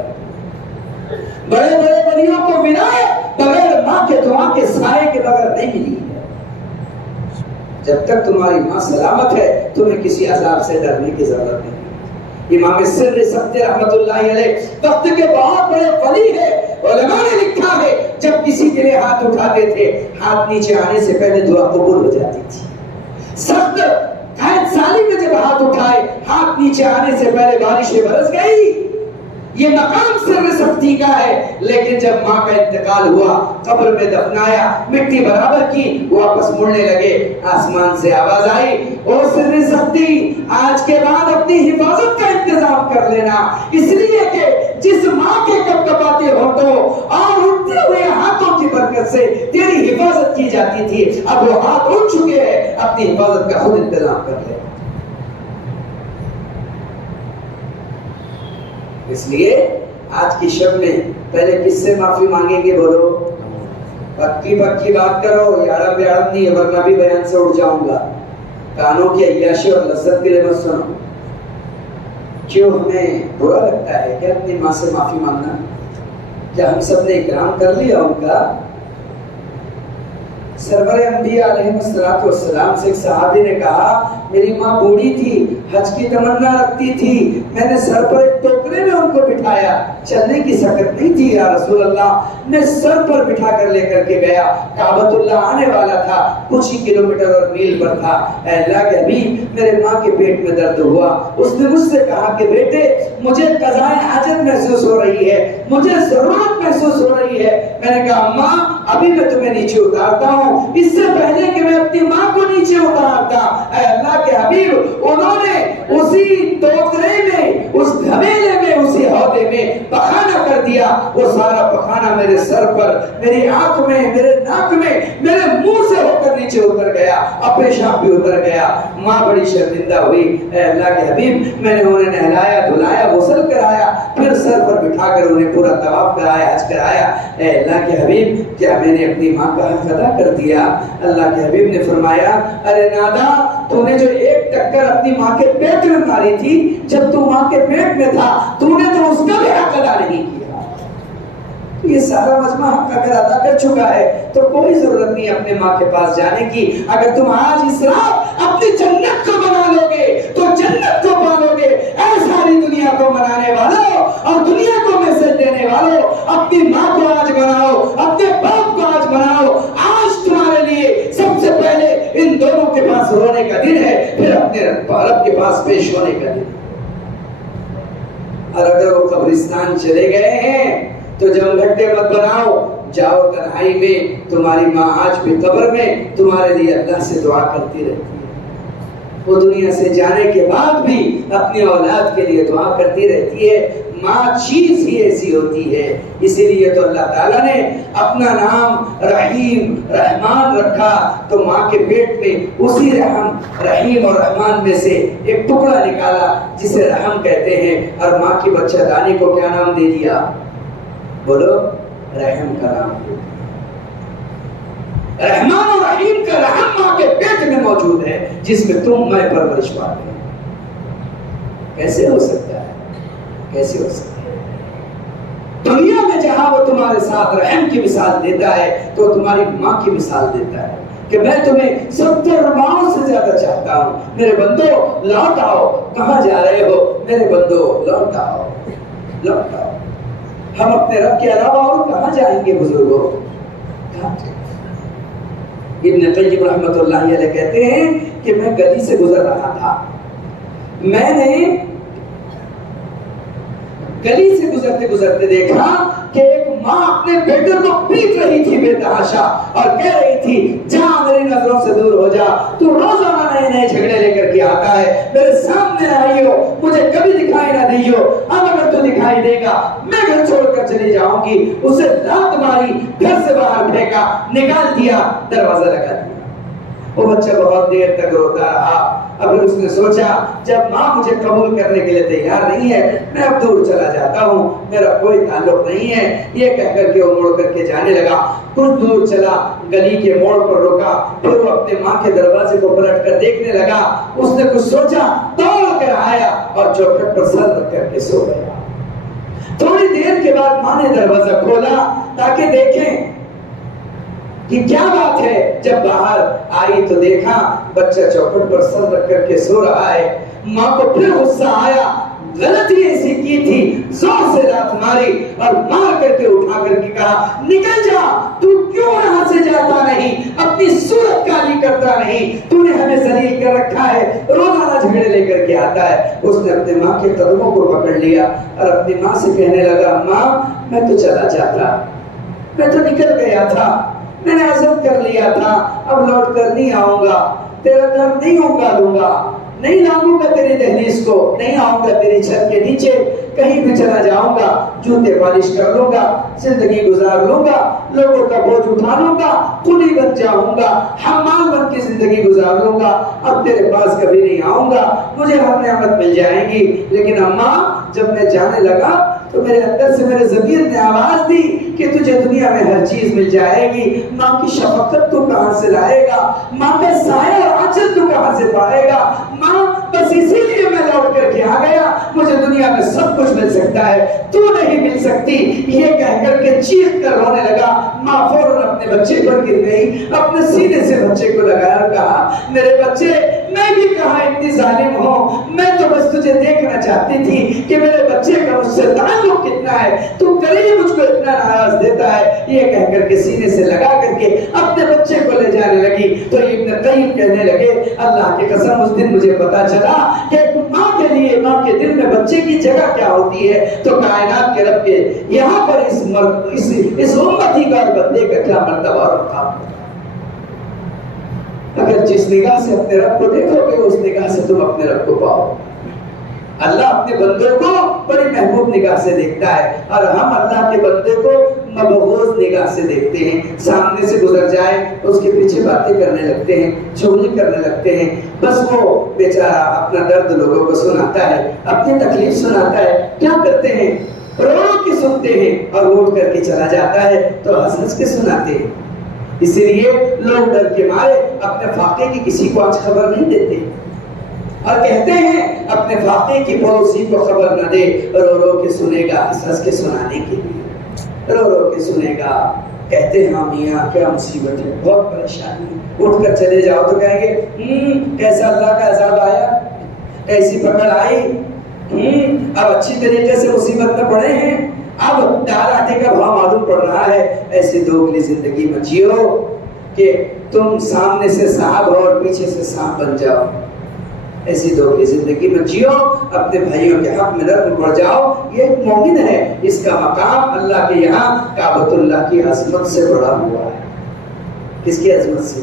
بڑے بڑے ولیوں کو ولایت بغیر ماں کے دعا کے سائے کے بغیر نہیں ملی ہے۔ جب تک تمہاری ماں سلامت ہے تمہیں کسی عذاب سے ڈرنے کی ضرورت نہیں۔ امام سر سبتی رحمت اللہ علیہ وقت کے بہت بڑے ولی ہے، علماء نے لکھا ہے جب کسی کے لیے ہاتھ اٹھاتے تھے ہاتھ نیچے آنے سے پہلے دعا قبول ہو جاتی تھی۔ سخت قید سالی میں جب ہاتھ اٹھائے ہاتھ نیچے آنے سے پہلے بارشیں برس گئی۔ یہ مقام سر سختی کا ہے، لیکن جب ماں کا انتقال ہوا قبر میں دفنایا مٹی برابر کی واپس مڑنے لگے، آسمان سے آواز آئی او سر سختی آج کے بعد اپنی حفاظت کا انتظام کر لینا، اس لیے کہ جس ماں کے کپکپاتے ہونٹوں اور اٹھتے ہوئے ہاتھوں کی برکت سے تیری حفاظت کی جاتی تھی، اب وہ ہاتھ اٹھ چکے ہیں، اپنی حفاظت کا خود انتظام کر لے۔ اس لیے آج کی شب میں پہلے کس سے معافی مانگیں گے؟ بولو، پکی پکی بات کرو، یارم بیارم نہیں، ورنہ بھی بیان سے اٹھ جاؤں گا۔ کانوں کی عیاشی اور لذت کے لیے مت سنو۔ کیوں ہمیں برا لگتا ہے کہ اپنی ماں سے معافی مانگنا؟ کیا ہم سب نے اکرام کر لیا ان کا؟ سرور انبیاء علیہ السلام سے ایک صحابی نے کہا میری ماں بوڑھی تھی، حج کی تمنا رکھتی تھی، میں نے سر پر ایک ٹوکرے میں ان کو بٹھایا، چلنے کی سکت نہیں تھی یا رسول اللہ، میں سر پر بٹھا کر لے کر کے گیا، کعبۃ اللہ آنے والا تھا، کچھ ہی کلومیٹر اور میل پر تھا، اے اللہ کے حبیب میرے ماں کے پیٹ میں درد ہوا، اس نے مجھ سے کہا کہ بیٹے مجھے قضاء حاجت محسوس ہو رہی ہے، مجھے ضرورت محسوس ہو رہی ہے، میں نے کہا ماں ابھی میں تمہیں نیچے اتارتا ہوں، اس سے پہلے کہ میں اپنی ماں کو نیچے اتارتا، اے اللہ کے حبیب انہوں نے اسی ٹوکرے میں، اس گھمیلے میں، اسی عہدے میں پخانہ کر دیا، وہ سارا پخانہ میرے سر پر، میری آنکھ میں، میرے ناک میں، میرے منہ سے ہو کر نیچے اتر گیا، اور پیشاب بھی اتر گیا۔ ماں بڑی شرمندہ ہوئی، اے اللہ کے حبیب میں نے انہیں نہلایا دھلایا غسل کرایا، پھر سر پر بٹھا کر انہیں پورا طواف کرایا، حج کرایا، اے اللہ کے حبیب کیا میں نے اپنی ماں کا حق ادا کر دیا؟ اللہ کے حبیب نے فرمایا ارے نادا تو نے جو ایک ٹکر اپنی ماں کے پیٹ میں ماری تھی جب تو ماں کے پیٹ میں تھا تو نے تو اس کا بھی حق ادا نہیں کیا۔ یہ سارا مجمع حق اگر ادا کر چکا ہے تو کوئی ضرورت نہیں اپنے ماں کے پاس جانے کی۔ اگر تم آج اس رات اپنی جنت کو بنا لو گے تو جنت کو پالو گے۔ اے ساری دنیا کو منانے والوں اور دنیا کو میسج دینے والوں، اپنی ماں کو آج بناؤ، اپنے باپ کو آج بناؤ۔ آج تمہارے لیے سب سے پہلے ان دونوں کے پاس رونے کا دن ہے، پھر اپنے رب کے پاس پیش ہونے کا دن۔ اور اگر وہ قبرستان چلے گئے ہیں تو جب گھٹے مت بناؤ، جاؤ تنہائی میں، تمہاری ماں آج بھی قبر میں تمہارے لیے اللہ سے دعا کرتی رہتی ہے، وہ دنیا سے جانے کے بعد بھی اپنی اولاد کے لیے دعا کرتی رہتی ہے۔ ماں چیز ہی ایسی ہوتی ہے، اسی لیے تو اللہ تعالیٰ نے اپنا نام رحیم رحمان رکھا، تو ماں کے پیٹ میں اسی رحیم اور رحمان میں سے ایک ٹکڑا نکالا جسے رحم کہتے ہیں، اور ماں کی بچہ دانی کو کیا نام دے دیا؟ بولو، رحم کا نام دے دیا۔ رحمان اور رحیم کا رحم ماں کے پیٹ میں موجود ہے، جس میں تم میں پرورش پاتے ہیں۔ کیسے ہو سکتا ہے؟ کیسے ہو سکتا ہے؟ دنیا میں جہاں وہ تمہارے ساتھ رحم کی مثال دیتا ہے تو تمہاری ماں کی مثال دیتا ہے کہ میں تمہیں 70 ماؤں سے زیادہ چاہتا ہوں، میرے بندو لوٹ آؤ۔ کہاں جا رہے ہو میرے بندو؟ لوٹ آؤ، لوٹ آؤ۔ ہم اپنے رب کے علاوہ اور کہاں جائیں گے بزرگوں؟ ابن قیم رحمۃ اللہ علیہ کہتے ہیں کہ میں گلی سے گزر رہا تھا، میں نے گلی سے گزرتے گزرتے دیکھا کہ ایک ماں اپنے بیٹے کو پیٹ رہی تھی بے تحاشا، اور کہہ رہی تھی جا میری نظروں سے دور ہو جا، تو روزانہ نئے نئے جھگڑے لے کر کے آتا ہے، میرے سامنے آئیو، مجھے کبھی دکھائی نہ دیو، اب اگر تو دکھائی دے گا میں گھر چھوڑ کر چلی جاؤں گی۔ اسے لات ماری، گھر سے باہر پھینکا، نکال دیا، دروازہ لگا دیا۔ وہ بچہ بہت دیر تک روتا رہا، اب اس نے سوچا جب ماں مجھے قبول کرنے کے لیے تیار نہیں ہے میں اب دور چلا جاتا ہوں، میرا کوئی تعلق نہیں ہے، یہ کہہ کر کے وہ مڑ کر کے جانے لگا۔ کچھ دور چلا، گلی کے موڑ پر رکا، پھر وہ اپنے ماں کے دروازے کو پلٹ کر دیکھنے لگا، اس نے کچھ سوچا، دوڑ کر آیا اور چوکھٹ پر سر رکھ کر کے سو گیا۔ تھوڑی دیر کے بعد ماں نے دروازہ کھولا تاکہ دیکھیں کہ کیا بات ہے۔ جب باہر آئی تو دیکھا بچہ چوکھٹ پر سر رکھ کر کے سو رہا ہے۔ ماں کو پھر غصہ آیا، غلطی ایسی کی تھی، زور سے لات ماری اور مار کر کے اٹھا کر کے کہا نکل جا، تو کیوں یہاں سے جاتا نہیں، اپنی صورت کالی کرتا نہیں، تو نے ہمیں ذلیل کر رکھا ہے، روزانہ جھگڑے لے کر کے آتا ہے۔ اس نے اپنے ماں کے قدموں کو پکڑ لیا اور اپنی ماں سے کہنے لگا ماں میں تو چلا جاتا، میں تو نکل گیا تھا، میں نے عزم کر لیا تھا، اب لوٹ کر نہیں آؤں گا، تیرا درد نہیں اگالوں گا، نہیں لانگوں گا تیری دہلیز کو، نہیں آؤں گا تیری چھت کے نیچے، کہیں بھی چلا جاؤں گا، جوتے پالش کر لوں گا، زندگی گزار لوں گا، لوگوں کا بوجھ اٹھا لوں گا، قلی بن جاؤں گا، حمال بن کے زندگی گزار لوں گا، اب تیرے پاس کبھی نہیں آؤں گا، مجھے ہر نعمت مل جائے گی۔ لیکن اماں جب میں جانے لگا تو میرے اندر سے میرے ضمیر نے آواز دی کہ تجھے دنیا میں ہر چیز مل جائے گی، ماں کی شفقت تو کہاں سے لائے گا، ماں کا سایہ اور آنچل تو کہاں سے پائے گا، ماں بس اسی لیے میں لوٹ کر کے آ گیا، مجھے دنیا دنیا میں سب کچھ مل سکتا ہے، تو نہیں مل سکتی، یہ کہہ کر کے چیخ کر رونے لگا۔ ماں فوراً اپنے بچے پر گر گئی، اپنے سینے سے بچے کو لگایا اور کہا میرے بچے، میں بھی کہاں اتنی ظالم ہوں، میں تو بس تجھے دیکھنا چاہتی تھی کہ میرے بچے کا مجھ سے تعلق کتنا ہے، تو کبھی مجھ کو اتنا ناراض دیتا ہے۔ یہ کہہ کر کے سینے سے لگا کر کے اپنے بچے کو لے جانے لگی تو ابن قیم کہنے لگے اللہ کی قسم اس دن مجھے پتا چلا کہ ایک ماں کے لیے، ماں کے دل میں بچے کی جگہ کیا ہوتی ہے، تو کائنات کے رب کے یہاں پر اس امتی کا اور بندے کا کیا مرتبہ اور مقام۔ اگر جس نگاہ سے اپنے رب کو دیکھو گے اس نگاہ سے تم اپنے رب کو پاؤ۔ اللہ اپنے بندوں کو بڑی محبوب نگاہ سے دیکھتا ہے اور ہم اللہ کے بندے کو مبغوض نگاہ سے دیکھتے ہیں۔ سامنے سے گزر جائے اس کے پیچھے باتیں کرنے لگتے ہیں، چغلی کرنے لگتے ہیں، بس وہ بیچارہ اپنا درد لوگوں کو سناتا ہے، اپنی تکلیف سناتا ہے، کیا کرتے ہیں، رو کے سنتے ہیں اور اٹھ کر کے چلا جاتا ہے تو ہنس ہنس کے سناتے ہیں۔ اسی لیے لوگ ڈر کے مارے اپنے فاقے کی کسی کو آج خبر نہیں دیتے اور کہتے ہیں اپنے فاقے کی پڑوسی کو خبر نہ دے، رو رو کے سنے گا، ہنس ہنس کے سنانے کے لیے رو رو کے سنے گا۔ کہتے ہیں ہاں میاں کیا مصیبت ہے، بہت پریشانی، اٹھ کر چلے جاؤ تو کہیں گے کیسا اللہ کا عذاب آیا، کیسی پکڑ آئی، اب اچھی طریقے سے مصیبت میں پڑے ہیں، اب دال آٹے کا بھاؤ معلوم پڑ رہا ہے۔ ایسی دوگلی زندگی میں جیو کہ تم سامنے سے صاحب ہو اور پیچھے سے سانپ بن جاؤ۔ ایسی دوگلی زندگی میں جیو، اپنے بھائیوں کے حق میں نرم پڑ جاؤ۔ یہ ایک مومن ہے، اس کا مقام اللہ کے یہاں کعبۃ اللہ کی عظمت سے بڑا ہوا ہے۔ کس کی عظمت سے؟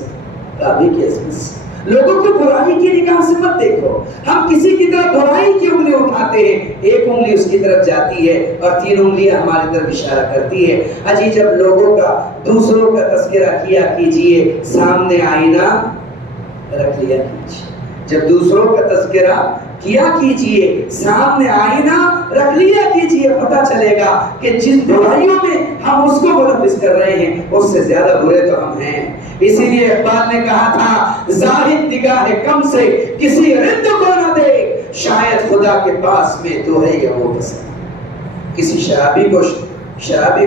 کعبے کی عظمت سے۔ لوگوں کو برائی کی نگاہ سے مت دیکھو۔ ہم کسی کی طرف برائی کی انگلی اٹھاتے ہیں، ایک انگلی اس کی طرف جاتی ہے اور 3 انگلیاں ہماری طرف اشارہ کرتی ہے۔ اجی جب لوگوں کا، دوسروں کا تذکرہ کیا کیجئے، سامنے آئینہ رکھ لیا کیجئے۔ جب دوسروں کا تذکرہ کیا کیجئے، سامنے آئینہ رکھ لیا کیجئے، پتہ چلے گا کہ جن برائیوں میں ہم اس کو ملوث کر رہے ہیں اس سے زیادہ برے تو ہم ہیں۔ اسی لیے اقبال نے کہا تھا زاہد نگاہ کم سے کسی رند کو نہ دے، شاید خدا کے پاس میں تو ہے یا وہ پسند۔ کسی شرابی کو شرابی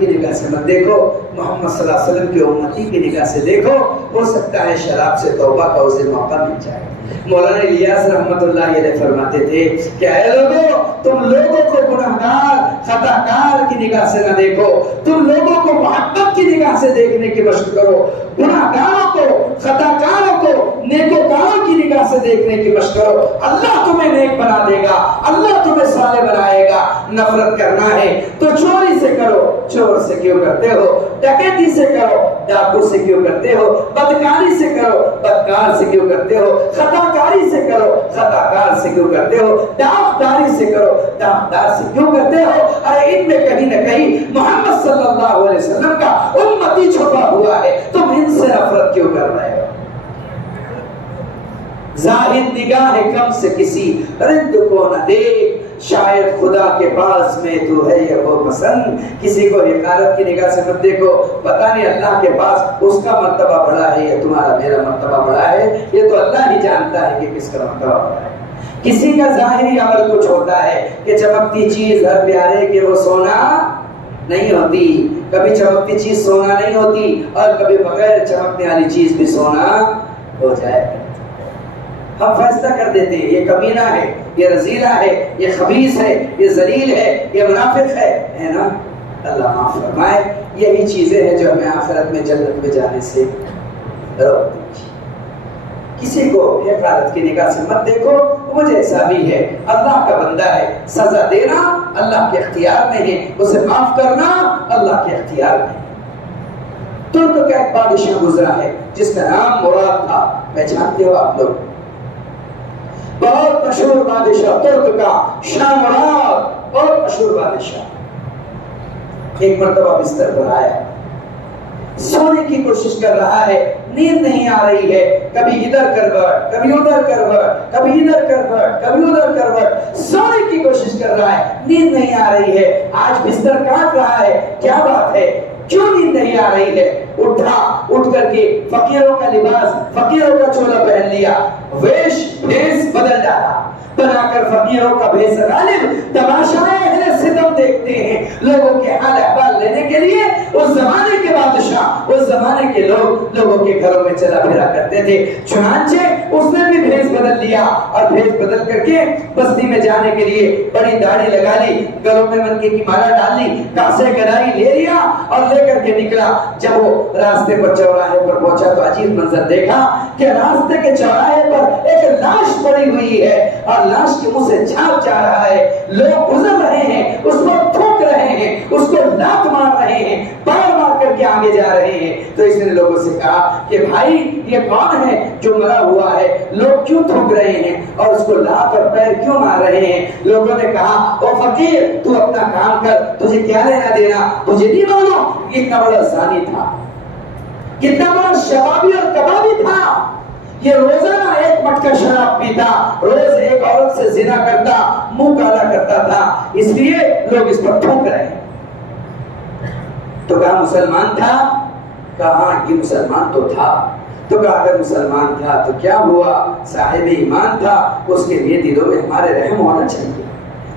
کی نگاہ سے مت دیکھو، محمد صلی اللہ علیہ وسلم کی امتی کی نگاہ سے دیکھو، ہو سکتا ہے شراب سے توبہ کا اسے موقع مل جائے۔ مولانا الیاس رحمت اللہ علیہ فرماتے تھے کہ اے لوگوں، تم لوگوں کو گناہگار خطا کار کی نگاہ سے نہ دیکھو، تم لوگوں کو محبت کی نگاہ سے دیکھنے کی مشق کرو، گناہگاروں کو، خطا کاروں کو نیکوکاروں کی نگاہ سے دیکھنے کی مشق کرو، اللہ تمہیں نیک بنا دے گا، اللہ تمہیں صالح بنائے گا۔ نفرت کرنا ہے تو چوری سے کرو، چور سے کیوں کرتے ہو؟ ڈکیتی سے کرو، ڈاکو سے کیوں کرتے ہو؟ بدکاری سے کرو، بدکار سے کیوں کرتے ہو؟ خطاکاری سے کرو، خطاکار سے کیوں کرتے ہو؟ داغداری سے کرو، داغدار سے کیوں کرتے ہو؟ ارے ان میں کہیں نہ کہیں محمد صلی اللہ علیہ وسلم کا امتی چھپا ہوا ہے، تم ان سے نفرت کیوں کر رہے ہو؟ زاہد نگاہ کم سے کسی رند کو نہ دیکھ، شاید خدا کے پاس میں تو ہے یا وہ پسند۔ کسی کو حقارت کی نگاہ سے مت دیکھو، پتہ نہیں اللہ کے پاس اس کا مرتبہ بڑا ہے یا تمہارا میرا مرتبہ بڑا ہے، یہ تو اللہ ہی جانتا ہے کہ کس کا مرتبہ بڑا ہے۔ کسی کا ظاہری عمل کچھ ہوتا ہے کہ چمکتی چیز ہر پیارے کے وہ سونا نہیں ہوتی، کبھی چمکتی چیز سونا نہیں ہوتی اور کبھی بغیر چمکنے والی چیز بھی سونا ہو جائے۔ ہم فیصلہ کر دیتے ہیں یہ کمینہ ہے، یہ رذیلہ ہے، یہ خبیث ہے، یہ ذلیل ہے، یہ منافق ہے نا؟ اللہ معاف فرمائے۔ یہی چیزیں ہیں جو ہمیں آخرت میں جنت میں جانے سے روکتی ہیں۔ کسی کو حقارت کی نگاہ سے مت دیکھو، وہ جیسا بھی ہے اللہ کا بندہ ہے، سزا دینا اللہ کے اختیار میں ہے، اسے معاف کرنا اللہ کے اختیار میں ہے۔ ترک کا ایک بادشاہ گزرا ہے جس کا نام مراد تھا، پہچانتے ہو آپ لوگ؟ بہت مشہور بادشاہ ترک کا، شاہ مراد، بہت مشہور بادشاہ۔ ایک مرتبہ بستر پر آیا، سونے کی کوشش کر رہا ہے، نیند نہیں آ رہی ہے، کبھی ادھر کروٹ، کبھی ادھر کروٹ، کبھی ادھر کروٹ، کبھی ادھر کروٹ، سونے کی کوشش کر رہا ہے، نیند نہیں آ رہی ہے۔ آج بستر کاٹ رہا ہے، کیا بات ہے، کیوں نیند نہیں آ رہی ہے؟ اٹھا، اٹھ کر کے فقیروں کا لباس، فقیروں کا چولا پہن لیا، ویش بھیس بدل ڈالا، بنا کر فقیروں کا بھیس غالب تماشائے اہل ستم دیکھتے ہیں، لوگوں کے حال احوال لینے کے لیے اس زمانے کے بادشاہ، اس زمانے کے لوگ لوگوں کے گھروں میں چلا پھرا کرتے تھے۔ چنانچہ اس نے بھی بھیس بدل لیا اور بھیس بدل کر کے بستی میں جانے کے لیے بڑی داڑھی لگا لی، گلوں میں منکے کی مالا ڈال لی، کاسے گرائی لے لیا اور لے کر کے نکلا۔ جب وہ راستے پر چوراہے پر پہنچا تو عجیب منظر دیکھا کہ راستے کے چوراہے پر ایک لاش پڑی ہوئی ہے اور لاش کے منہ سے جھاگ جا رہا ہے، لوگ گزر رہے ہیں، اس پر تھوک رہے ہیں، اس کو لات مار رہے ہیں، پیر مار کر کے آگے جا رہے ہیں۔ تو اس نے لوگوں سے کہا کہ بھائی یہ کون ہے جو مرا ہوا ہے، لوگ کیوں تھوک رہے ہیں اور اس کو لات اور پیر کیوں مار رہے ہیں؟ لوگوں نے کہا او فقیر تو اپنا کام کر، تجھے کیا لینا دینا، تجھے نہیں معلوم اتنا بڑا زانی تھا، کتنا بڑا شرابی اور کبابی تھا، یہ روزانہ ایک مٹکا شراب پیتا، روز ایک عورت سے زنا کرتا، منہ کالا کرتا تھا، اس لیے لوگ اس پر تھوک رہے ہیں۔ تو کہا مسلمان تھا؟ کہا یہ مسلمان تو تھا۔ تو کہا اگر مسلمان تھا تو کیا ہوا، صاحب ایمان تھا، اس کے لیے دلوں میں ہمارے رحم ہونا چاہیے،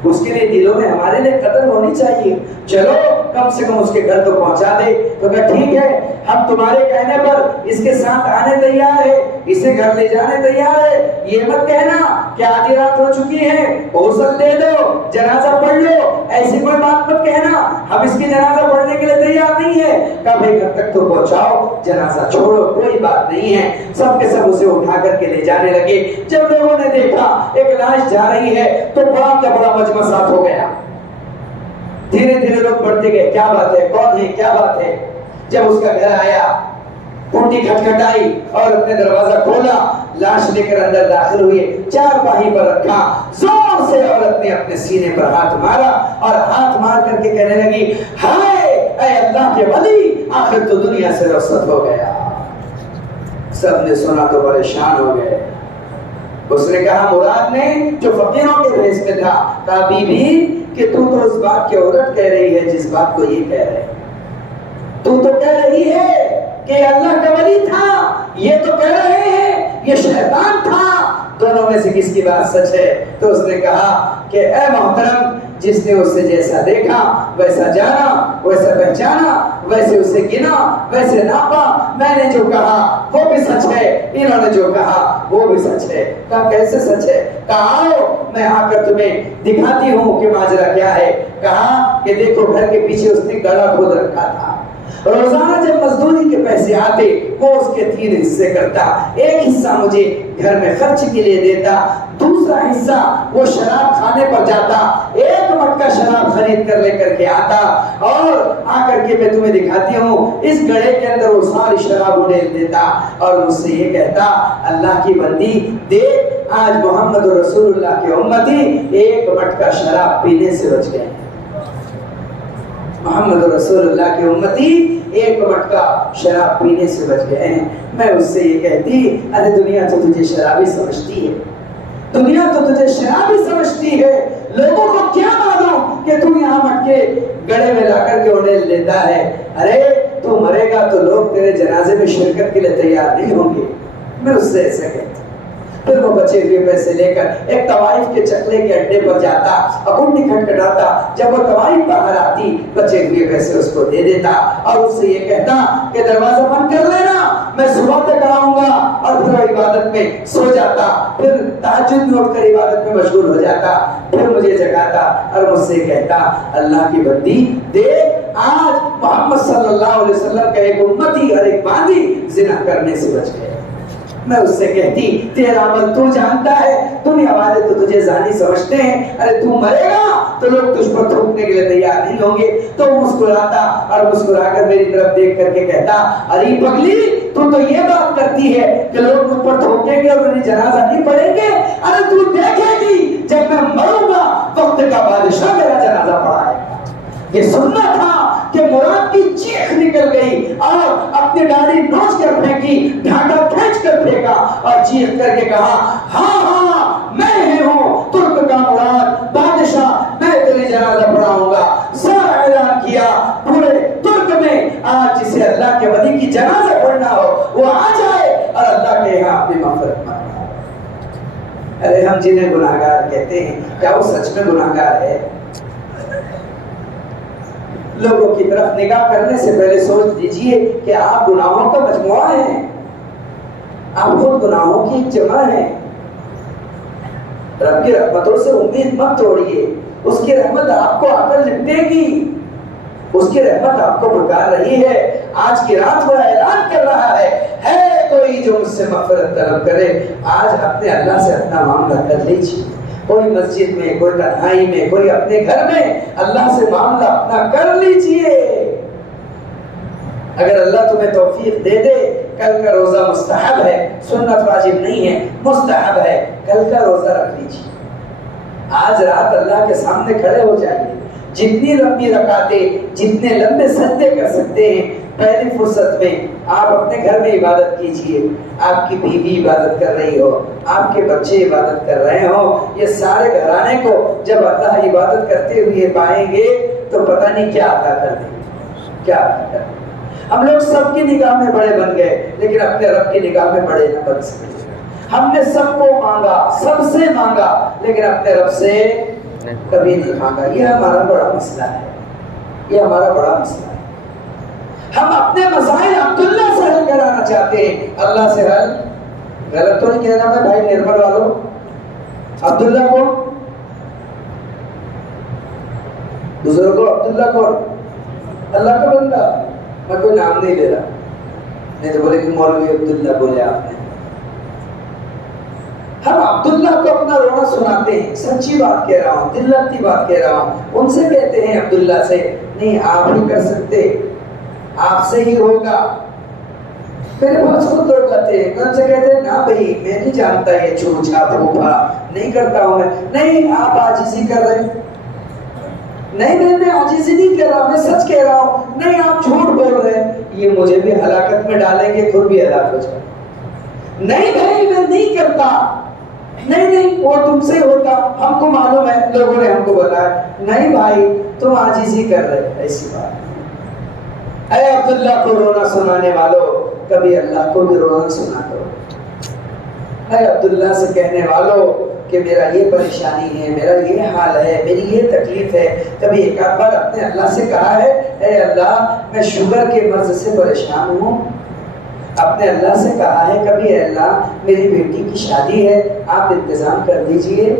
اس کے لیے دلوں میں ہمارے لیے قدر ہونی چاہیے، چلو کم سے کم اس کے گھر تو پہنچا دے۔ تو کہا ٹھیک ہے، ہم تمہارے کہنے پر اس کے ساتھ آنے تیار ہے، اسے گھر لے جانے تیار ہے، یہ مت کہنا کہ آدھی رات ہو چکی ہے، غسل دے دو، جنازہ پڑھ لو، ایسی کوئی بات مت کہنا، ہم اس کی جنازہ پڑھنے کے لیے تیار نہیں ہے۔ کہا بھائی گھر تک تو پہنچاؤ، جنازہ چھوڑو، کوئی بات نہیں ہے۔ سب کے سب اسے اٹھا کر کے لے جانے لگے۔ جب لوگوں نے دیکھا ایک لاش جا رہی ہے تو بڑا کا بڑا مجمع ساتھ ہو گیا، دھیرے دھیرے لوگ بڑھتے گئے، کیا بات ہے، کون ہے، کیا بات ہے۔ جب اس کا گھر آیا، کنڈی کھٹکھٹائی اور اپنے دروازہ کھولا، لاش لے کر اندر داخل ہوئے، چار پاہی پر رکھا، زور سے عورت نے اپنے سینے پر ہاتھ مارا اور ہاتھ مار کر کے کہنے لگی ہائے اے اللہ کے ولی، آخر تو دنیا سے رخصت ہو گیا۔ سب نے سنا تو پریشان ہو گئے۔ اس نے کہا مراد نے جو فقیروں کے بھیس میں تھا، کہا بی بی کہ تو اس بات کی عورت کہہ رہی ہے جس بات کو یہ کہہ رہے، تو کہہ رہی ہے کہ اللہ کا ولی تھا، یہ تو کہہ رہے ہیں یہ شیطان تھا، دونوں میں سے کس کی بات سچ ہے؟ تو اس نے کہا کہ اے محترم، جس نے اس سے جیسا دیکھا ویسا جانا، ویسا پہچانا، ویسے اسے گنا، ویسے ناپا، میں نے جو کہا وہ بھی سچ ہے، انہوں نے جو کہا وہ بھی سچ ہے۔ کہا کیسے سچ ہے؟ کہا آؤ میں آ کر تمہیں دکھاتی ہوں کہ ماجرا کیا ہے۔ کہا کہ دیکھو گھر کے پیچھے اس نے گڑھا کھود رکھا تھا، روزانہ جب مزدوری کے پیسے آتے وہ اس کے 3 حصے کرتا، ایک حصہ مجھے گھر میں خرچ کے لیے دیتا، دوسرا حصہ وہ شراب کھانے پر جاتا، ایک مٹکا شراب خرید کر لے کر کے آتا اور آ کر کے میں تمہیں دکھاتی ہوں اس گڑھے کے اندر وہ ساری شراب اڈیل دیتا اور مجھ سے یہ کہتا اللہ کی بندی دیکھ آج محمد رسول اللہ کے امتی ایک مٹکا شراب پینے سے بچ گئے، محمد رسول اللہ کے امتی ایک مٹکا شراب پینے سے بچ گئے ہیں۔ میں اس سے یہ کہتی ارے دنیا تو تجھے شرابی سمجھتی ہے، دنیا تو تجھے شرابی سمجھتی ہے، لوگوں کو کیا معلوم کہ تم یہاں مٹکے گڑے میں لا کر کے اڈیل لیتا ہے، ارے تو مرے گا تو لوگ تیرے جنازے میں شرکت کے لیے تیار نہیں ہوں گے۔ میں اس سے ایسا کہتی، پھر وہ بچے ہوئے پیسے لے کر ایک طوائف کے چکلے کے اڈے پر جاتا اور کنڈی کھٹکھٹاتا، جب وہ طوائف باہر آتی بچے ہوئے پیسے اس کو دے دیتا اور اس سے یہ کہتا کہ دروازہ بند کر لینا، میں صبح تک آؤں گا، اور پھر وہ عبادت میں سو جاتا، پھر تہجد میں اٹھ کر عبادت میں مشغول ہو جاتا، پھر مجھے جگاتا اور مجھ سے کہتا اللہ کی بندی دیکھ آج محمد صلی اللہ علیہ وسلم کا ایک امتی اور ایک باندی زنا کرنے سے بچ گئے۔ میں اس سے کہتی تیرا عمل تو جانتا ہے، دنیا والے تو تجھے زانی سمجھتے ہیں، ارے تو مرے گا تو لوگ تجھ پر تھوکنے کے لیے تیار نہیں ہوں گے۔ تو مسکراتا اور مسکرا کر میری طرف دیکھ کر کے کہتا ارے پگلی تو یہ بات کرتی ہے کہ لوگ مجھ پر تھوکیں گے اور میری جنازہ نہیں پڑھیں گے، ارے تو دیکھے گی جب میں مروں گا وقت کا بادشاہ میرا جنازہ پڑھائے گا۔ یہ سننا تھا کہ مراد کی چیخ نکل گئی اور اپنی داڑھی نوچ کر پھینکی، ڈھانڈا کھینچ کر پھینکا اور چیخ کر کے کہا ہاں ہاں میں ہی ہوں ترک کا مراد بادشاہ، میں تیری جنازہ پڑھاؤں گا۔ سارا اعلان کیا پورے ترک میں آج جسے اللہ کے ولی کی جنازہ پڑھنا ہو وہ آ جائے اور اللہ کے یہاں اپنی مغفرت مانگے۔ ارے ہم جنہیں گناہگار کہتے ہیں کیا وہ سچ میں گناہگار ہے؟ لوگوں کی طرف نگاہ کرنے سے پہلے سوچ لیجئے کہ آپ گناہوں کا مجموعہ ہیں، آپ خود گناہوں کی ایک جمع ہیں۔ رب کی رحمتوں سے امید مت توڑیے، اس کی رحمت آپ کو آ کر لپٹے گی، اس کی رحمت آپ کو پکار رہی ہے۔ آج کی رات وہ اعلان کر رہا ہے کوئی جو مجھ سے مغفرت طلب کرے، آج اپنے اللہ سے اپنا معاملہ کر لیجیے۔ کوئی مسجد میں، کوئی تنہائی میں، کوئی اپنے گھر میں اللہ سے معاملہ اپنا کر لیجیے۔ اگر اللہ تمہیں توفیق دے دے، کل کا روزہ مستحب ہے، سنت واجب نہیں ہے، مستحب ہے، کل کا روزہ رکھ لیجیے۔ آج رات اللہ کے سامنے کھڑے ہو جائیے، جتنی لمبی رکعتیں، جتنے لمبے سجدے کر سکتے ہیں پہلی فرصت میں آپ اپنے گھر میں عبادت کیجیے۔ آپ کی بیوی عبادت کر رہی ہو، آپ کے بچے عبادت کر رہے ہوں، یہ سارے گھرانے کو جب اللہ عبادت کرتے ہوئے پائیں گے تو پتہ نہیں کیا عطا کر دیں گے، کیا عطا کر دیں گے۔ ہم لوگ سب کی نگاہ میں بڑے بن گئے، لیکن اپنے رب کی نگاہ میں بڑے نہ بن سکے۔ ہم نے سب کو مانگا، سب سے مانگا، لیکن اپنے رب سے کبھی نہیں مانگا۔ یہ ہمارا بڑا مسئلہ ہے، یہ ہمارا بڑا مسئلہ ہے۔ ہم اپنے مسائل عبداللہ سے حل کرانا چاہتے ہیں، اللہ سے حل۔ غلط تو نہیں کہہ رہا میں بھائی نرمل والوں، عبداللہ کون؟ بزرگوں عبداللہ کون؟ اللہ کا بندہ، میں کوئی نام نہیں لے رہا، نہیں تو بولے کہ مولوی عبداللہ بولے آپ نے۔ ہم عبداللہ کو اپنا رونا سناتے ہیں، سچی بات کہہ رہا ہوں، دل لگتی بات کہہ رہا ہوں، ان سے کہتے ہیں عبداللہ سے نہیں آپ ہی کر سکتے، آپ سے ہی ہوگا۔ میرے پاس خود لوگ آتے ہیں، ان سے کہتے ہیں نا بھائی میں نہیں جانتا یہ چوچا بھوپا نہیں کرتا ہوں میں، نہیں آپ عاجزی کر رہے ہیں، نہیں میں عاجزی نہیں کر رہا، میں سچ کہہ رہا ہوں، نہیں آپ جھوٹ بول رہے ہیں، یہ مجھے بھی ہلاکت میں ڈالیں گے، خود بھی ہلاک ہو جائے۔ نہیں بھائی میں نہیں کرتا، نہیں وہ تم سے ہوتا، ہم کو معلوم ہے، لوگوں نے ہم کو بتایا، نہیں بھائی تم عاجزی کر رہے، ایسی بات۔ اے عبداللہ کو رونا سنانے والوں، کبھی اللہ کو بھی رونا سنا کرو۔ اے عبداللہ سے کہنے والوں کہ میرا یہ پریشانی ہے، میرا یہ حال ہے، میری یہ تکلیف ہے، کبھی ایک آدھ بار اپنے اللہ سے کہا ہے اے اللہ میں شوگر کے مرض سے پریشان ہوں؟ اپنے اللہ سے کہا ہے کبھی اے اللہ میری بیٹی کی شادی ہے آپ انتظام کر دیجئے؟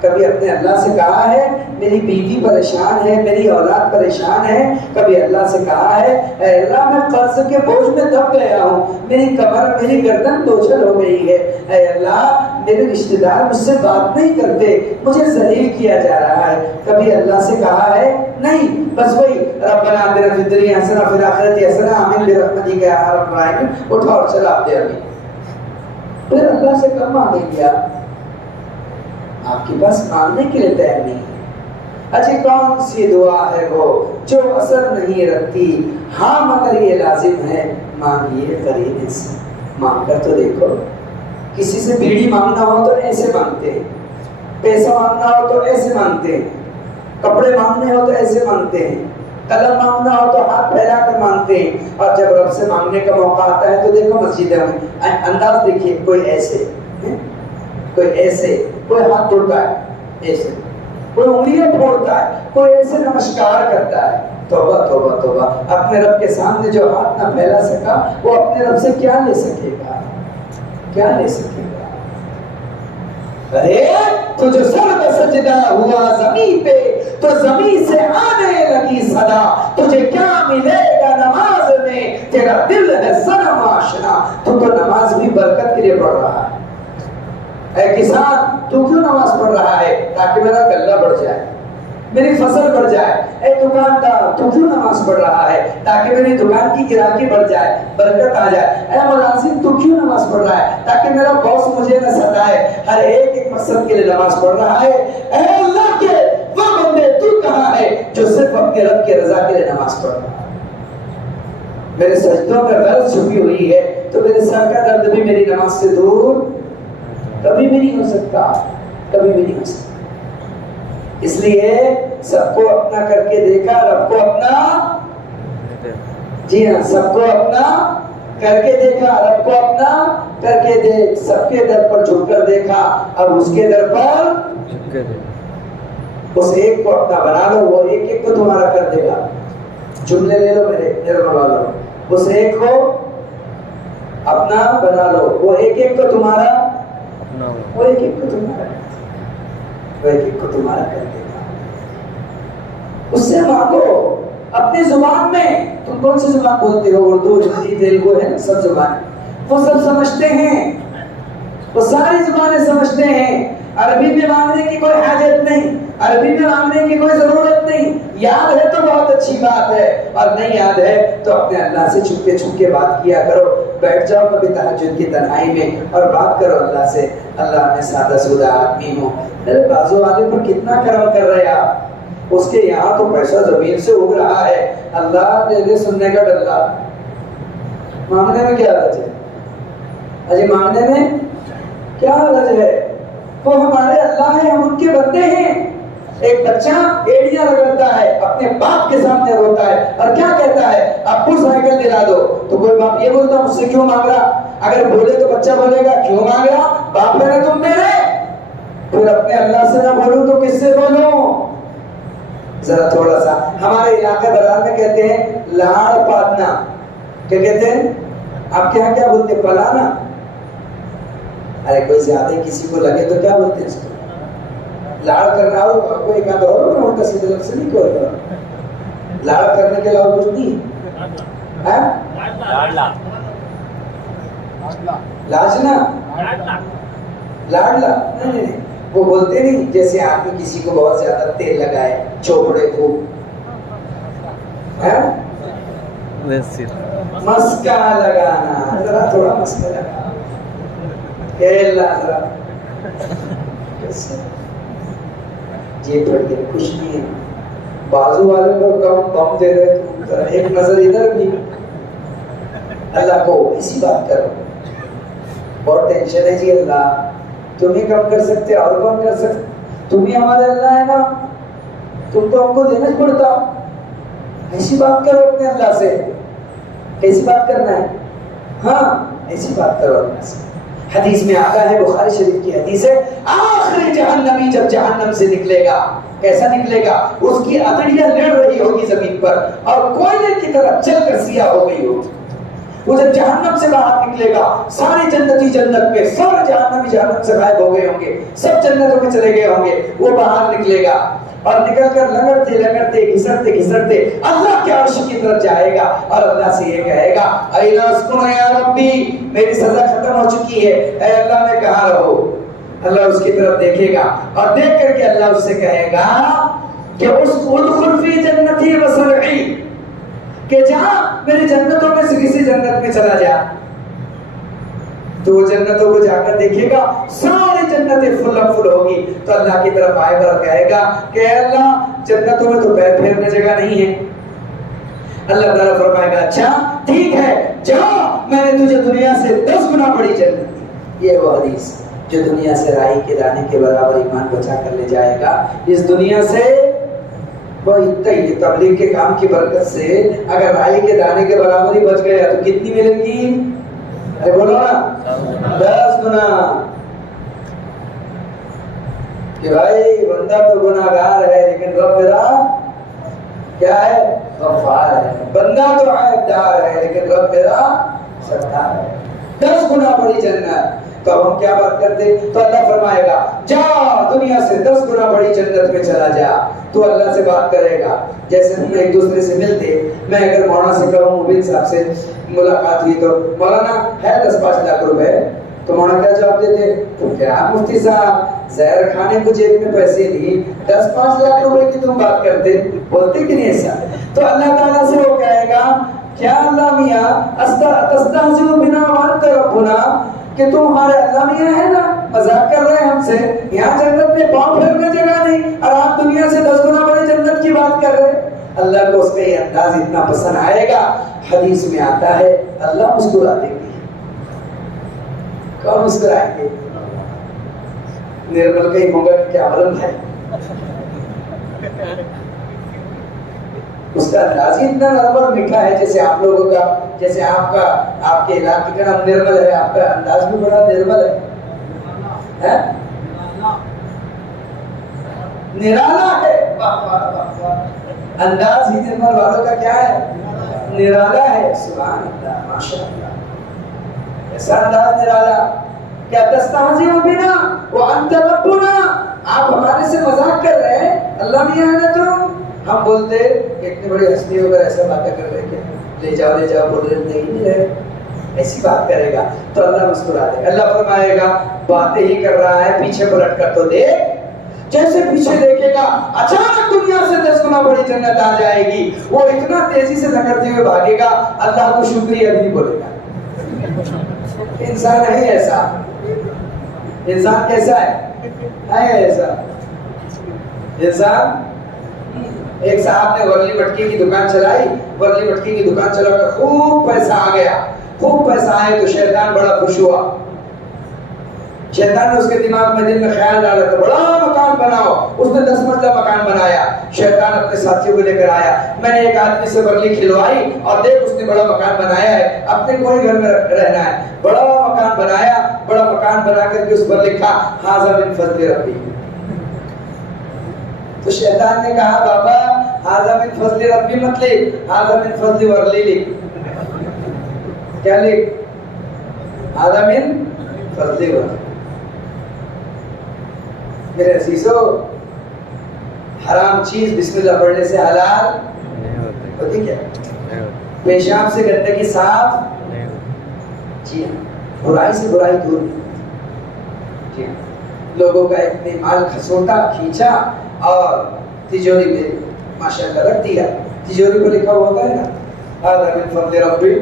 کبھی اپنے اللہ سے کہا ہے میری بیوی پریشان ہے، میری اولاد پریشان ہے؟ کبھی اللہ سے کہا ہے اے اللہ میں قرض کے بوجھ میں دب گیا ہوں، میری کمر میری گردن بوجھل ہو گئی ہے، اے اللہ میرے رشتہ دار مجھ سے بات نہیں کرتے، مجھے ذلیل کیا جا رہا ہے؟ کبھی اللہ سے کہا ہے؟ نہیں، بس وہی ربنا آتنا فی الدنیا حسنہ وفی الآخرۃ حسنہ آمین برحمتک یا ارحم الراحمین، اٹھا اور چلا دے ابھی۔ پھر اللہ سے کب مانگیں گے آپ کے پاس مانگنے کے لیے تیار نہیں ہے۔ اچھی کون سی دعا ہے وہ جو اثر نہیں رکھتی، ہاں مگر یہ لازم ہے مانگیے قرینے سے۔ مانگ کر تو دیکھو، کسی سے بیڑی مانگنا ہو تو ایسے مانگتے ہیں، پیسہ مانگنا ہو تو ایسے مانگتے ہیں، کپڑے مانگنے ہو تو ایسے مانگتے ہیں، قلم مانگنا ہو تو ہاتھ پھیلا کر مانگتے ہیں، اور جب رب سے مانگنے کا موقع آتا ہے تو دیکھو مسجدوں میں انداز دیکھیے، کوئی ایسے، کوئی ایسے، کوئی ہاتھ توڑتا ہے ایسے، کوئی انگلیاں پھوڑتا ہے، کوئی ایسے نمسکار کرتا ہے۔ توبہ توبہ توبہ، اپنے رب کے سامنے جو ہاتھ نہ پھیلا سکا وہ اپنے رب سے کیا لے سکے گا، کیا لے سکے گا؟ ارے تو جو سر پہ سجدہ ہوا زمین پہ تو زمین سے آنے لگی صدا، تجھے کیا ملے گا نماز میں، تیرا دل ہے صنم آشنا۔ تو نماز بھی برکت کے لیے پڑھ رہا ہے۔ اے کسان تو کیوں نماز پڑھ رہا ہے؟ تاکہ میرا غلہ بڑھ جائے، میری فصل بڑھ جائے۔ اے دکاندار تو کیوں نماز پڑھ رہا ہے؟ تاکہ میری دکان کی گراہکی بڑھ جائے، برکت آ جائے۔ اے ملازم تو کیوں نماز پڑھ رہا ہے؟ تاکہ میرا باس مجھے نہ ستائے۔ ہر ایک مقصد کے لیے نماز پڑھ رہا ہے۔ اے اللہ کے وہ بندے تو کہاں ہے جو صرف اپنے رب کی رضا کے لیے نماز پڑھ رہا ہے؟ میرے سجدوں میں غرض چھپی ہوئی ہے تو میرے سر کا درد بھی میری نماز سے دور کبھی بھی نہیں ہو سکتا، کبھی بھی نہیں ہو سکتا۔ اس لیے سب کو اپنا کر کے دیکھا، رب کو اپنا، جی ہاں سب کو اپنا کر کے دیکھا، رب کو اپنا کر کے دیکھ، سب کے در پر جھک کر دیکھا، اب اس کے در پر اس ایک کو اپنا بنا لو، وہ ایک ایک کو تمہارا کر دے گا. جملے لے لو میرے نرمل والوں، اس ایک کو اپنا بنا لو، وہ ایک ایک کو تمہارا، وہ ایک ایک کو تمہارا، وہ ایک ایک کو تمہارا کر دے گا. اس سے مانگو اپنی زبان میں. تم کون سی زبان بولتے ہو؟ اردو، ہندی، تیلگو ہے، سب زبان وہ سب سمجھتے ہیں، وہ ساری زبانیں سمجھتے ہیں. عربی میں مانگنے کی کوئی حاجت نہیں، عربی میں مانگنے کی کوئی ضرورت نہیں. یاد ہے تو بہت اچھی بات ہے، اور نہیں یاد ہے تو اپنے اللہ سے چھپکے چھپکے بات کیا کرو. بیٹھ جاؤ کبھی تہجد کی تنہائی میں اور بات کرو اللہ سے. اللہ میں سادہ سودہ آدمی ہوں، میرے بازو والے پر کتنا کرم کر رہے آپ، اس کے یہاں تو پیسہ زمین سے اگ رہا ہے. اللہ دے دے سننے کا ڈر رہا. مانگنے میں کیا حرج ہے؟ اجی مانگنے میں کیا حرج ہے؟ وہ ہمارے اللہ ہیں، ہم ان کے بندے ہیں. ایک بچہ ایڑیاں رگڑتا ہے، اپنے باپ کے سامنے روتا ہے اور کیا کہتا ہے؟ ابو سائیکل دلا دو. تو کوئی باپ یہ بولتا مجھ سے کیوں مانگ رہا؟ اگر بولے تو بچہ بولے گا کیوں مانگ رہا؟ باپ ہے نا تم میرے. پھر اپنے اللہ سے نہ بولوں تو کس سے بولوں؟ ذرا تھوڑا سا ہمارے علاقے بازار میں کہتے ہیں لاڑ پاتنا. کیا کہتے ہیں؟ آپ کے یہاں کیا بولتے ہیں؟ پلانا. ارے کوئی زیادہ کسی کو لگے تو کیا بولتے ہیں اس کو؟ لاڑ کرنا ہو آپ کو ایک آدھ اور ہوگا ان کا سیدھے لفظ سے نہیں کوئی لاڑ کرنے کے علاوہ کچھ نہیں ہے. لاجنا، لاڈلا نہیں، وہ بولتے نہیں جیسے آدمی کسی کو بہت زیادہ تیل لگائے، چوپڑے خوب مسکا لگانا، ذرا تھوڑا مسکا لگانا. ذرا جی پڑھ کے کچھ نہیں ہے. بازو والے کو کم بم دے رہے تم، ذرا ایک نظر ادھر بھی. اللہ کو اسی بات کرو. بہت ٹینشن ہے جی، اللہ تم ہی کم کر سکتے اور کم کر سکتے، تم ہی ہمارے اللہ ہے نا، تم کو ہم کو دینا پڑتا. ایسی بات کرو اپنے اللہ سے. کیسی بات کرنا ہے؟ ہاں ایسی بات کرو اللہ سے. حدیث میں آتا ہے، بخاری شریف کی حدیث ہے، آخر جہنمی جب جہنم سے نکلے گا، کیسا نکلے گا؟ اس کی اتڑیاں لڑ رہی ہوگی زمین پر اور کوئلے کی طرح چل کر سیاہ ہو گئی ہوگی. وہ جب جہنم سے باہر نکلے گا، سارے جنتی جنت میں، سارے جہنمی جہنم سے غائب ہو گئے ہوں گے، سب جنتوں میں چلے گئے ہوں گے. وہ باہر نکلے گا اور نکل کر لگڑتے لگڑتے گھسرتے گھسرتے اللہ کے عرش کی طرف جائے گا اور اللہ سے یہ کہے گا اینا اسکن یا ربی، میری سزا ختم ہو چکی ہے، اے اللہ میں کہاں رہو. اللہ اس کی طرف دیکھے گا اور دیکھ کر کے اللہ اس سے کہے گا کہ اس ادخل فی جنتی وسرعی، کہ جہاں میری جنتوں میں سے کسی جنت میں چلا جا. تو وہ جنتوں کو جا کر دیکھے گا، ساری جنتیں فل فل ہوگی. تو اللہ کی طرف آئے گا اور کہے گا کہ اللہ جنتوں میں تو پیر پھیرنے جگہ نہیں ہے. اللہ تعالیٰ فرمائے گا اچھا ٹھیک ہے جا، میں نے تجھے دنیا سے 10 گنا بڑی جنت دی. یہ وہ حدیث جو دنیا سے رائی کے دانے کے برابر ایمان بچا کر لے جائے گا. اس دنیا سے وہ اتنی تبلیغ کے کام کی برکت سے اگر رائی کے دانے کے برابر ہی بچ گیا تو کتنی ملے گی؟ ارے بولو نا 10 گنا. کہ بھائی بندہ تو گناہگار ہے لیکن رب میرا کیا ہے؟ غفار ہے. بندہ تو عیبدار ہے لیکن رب میرا ستار ہے. 10 گنا بڑی جنت. تو اب ہم کیا بات کرتے؟ تو اللہ فرمائے گا جا دنیا سے 10 گنا بڑی جنت میں چلا جا. تو اللہ سے بات کرے گا جیسے ہم ایک دوسرے سے ملتے. میں اگر مولانا سے کہوں مبین صاحب سے ملاقات ہوئی تو مولانا ہے 10-5 لاکھ روپے، تو مولانا کیا جواب دیتے؟ تو کیا مفتی صاحب زہر کھانے کو جیب میں پیسے نہیں، 10-5 لاکھ روپے کی تم بات کرتے، بولتے کہ نہیں ایسا؟ تو اللہ تعالیٰ سے وہ کہے گا کیا اللہ میاں تستہزئ بنا وانت ربنا، کہ تم ہمارے اللہ میاں ہے نا، مذاق کر رہے ہیں ہم سے. یہاں جنت میں پاؤں پھیرنے جگہ نہیں اور آپ دنیا سے 10 گنا بڑی جنت کی بات کر رہے ہیں. اللہ کو اس کا یہ انداز اتنا پسند آئے گا. حدیث میں آتا ہے اللہ مسکرا دیں گے. کون مسکرائیں گے؟ نرمل کا ہی ہوگا کہ کیا عالم ہے. اس کا انداز ہی اتنا نرم اور میٹھا ہے جیسے آپ لوگوں کا جیسے آپ کے علاقے کا نام نرمل ہے، آپ کا انداز بھی بڑا نرمل ہے، نرالا ہے، انداز ہی نرمل والوں کا کیا ہے؟ نرالا ہے. سبحان اللہ، ماشاء اللہ، ایسا انداز نرالا. کیا تستہزئ بنا وانت ربنا، آپ ہمارے سے مذاق کر رہے ہیں، اللہ نہیں آنا تو ہم بولتے کہ اتنی بڑی ہستی ہو کر ایسا باتیں کر رہے کہ لے جاؤ بول رہے نہیں رہے، ایسی بات کرے گا تو اللہ مسکرا دے گا. اللہ فرمائے گا باتیں ہی کر رہا ہے، پیچھے پلٹ کر تو دیکھ. جیسے پیچھے دیکھے گا اچانک دنیا سے 10 گنا بڑی جنت آ جائے گی، وہ اتنا تیزی سے دھکڑتے ہوئے بھاگے گا، اللہ کو شکریہ بھی بولے گا. انسان ہے ایسا، انسان کیسا ہے ایسا انسان. ایک صاحب نے ورلی مٹکی کی دکان چلائی، ورلی مٹکی کی دکان چلا کر خوب پیسہ آ گیا. خوب پیسہ آئے تو شیطان بڑا خوش ہوا. شیطان نے اس کے دماغ میں دل میں خیال ڈالا کہ بڑا مکان بناؤ. اس نے 10 منزلہ مکان بنایا. شیطان اپنے ساتھیوں کو لے کر آیا، میں نے ایک آدمی سے ورلی کھلوائی اور دیکھ اس نے بڑا مکان بنایا ہے، اپنے کو ہی گھر میں رہنا ہے. بڑا مکان بنایا، بڑا مکان بنا کر کے اس پر لکھا ھذا من فضل ربی. تو شیطان نے کہا بابا ھذا من فضل ربی مت لکھ، ھذا من فضل ورلی لکھ. کیا لکھ؟ ھذا من فضل ورلی. میرے عزیزو، حرام چیز بسم اللہ پڑھنے سے حلال ہوتی کیا؟ پیشاب سے گندگی صاف؟ جی ہاں. برائی سے برائی دور. جی ہاں. لوگوں کا اتنے مال کھسوٹا کھینچا اور تجوری میں ماشاءاللہ رکھ دیا. تجوری کو لکھا ہوا ہوتا ہے نا ھذا من فضل ربی.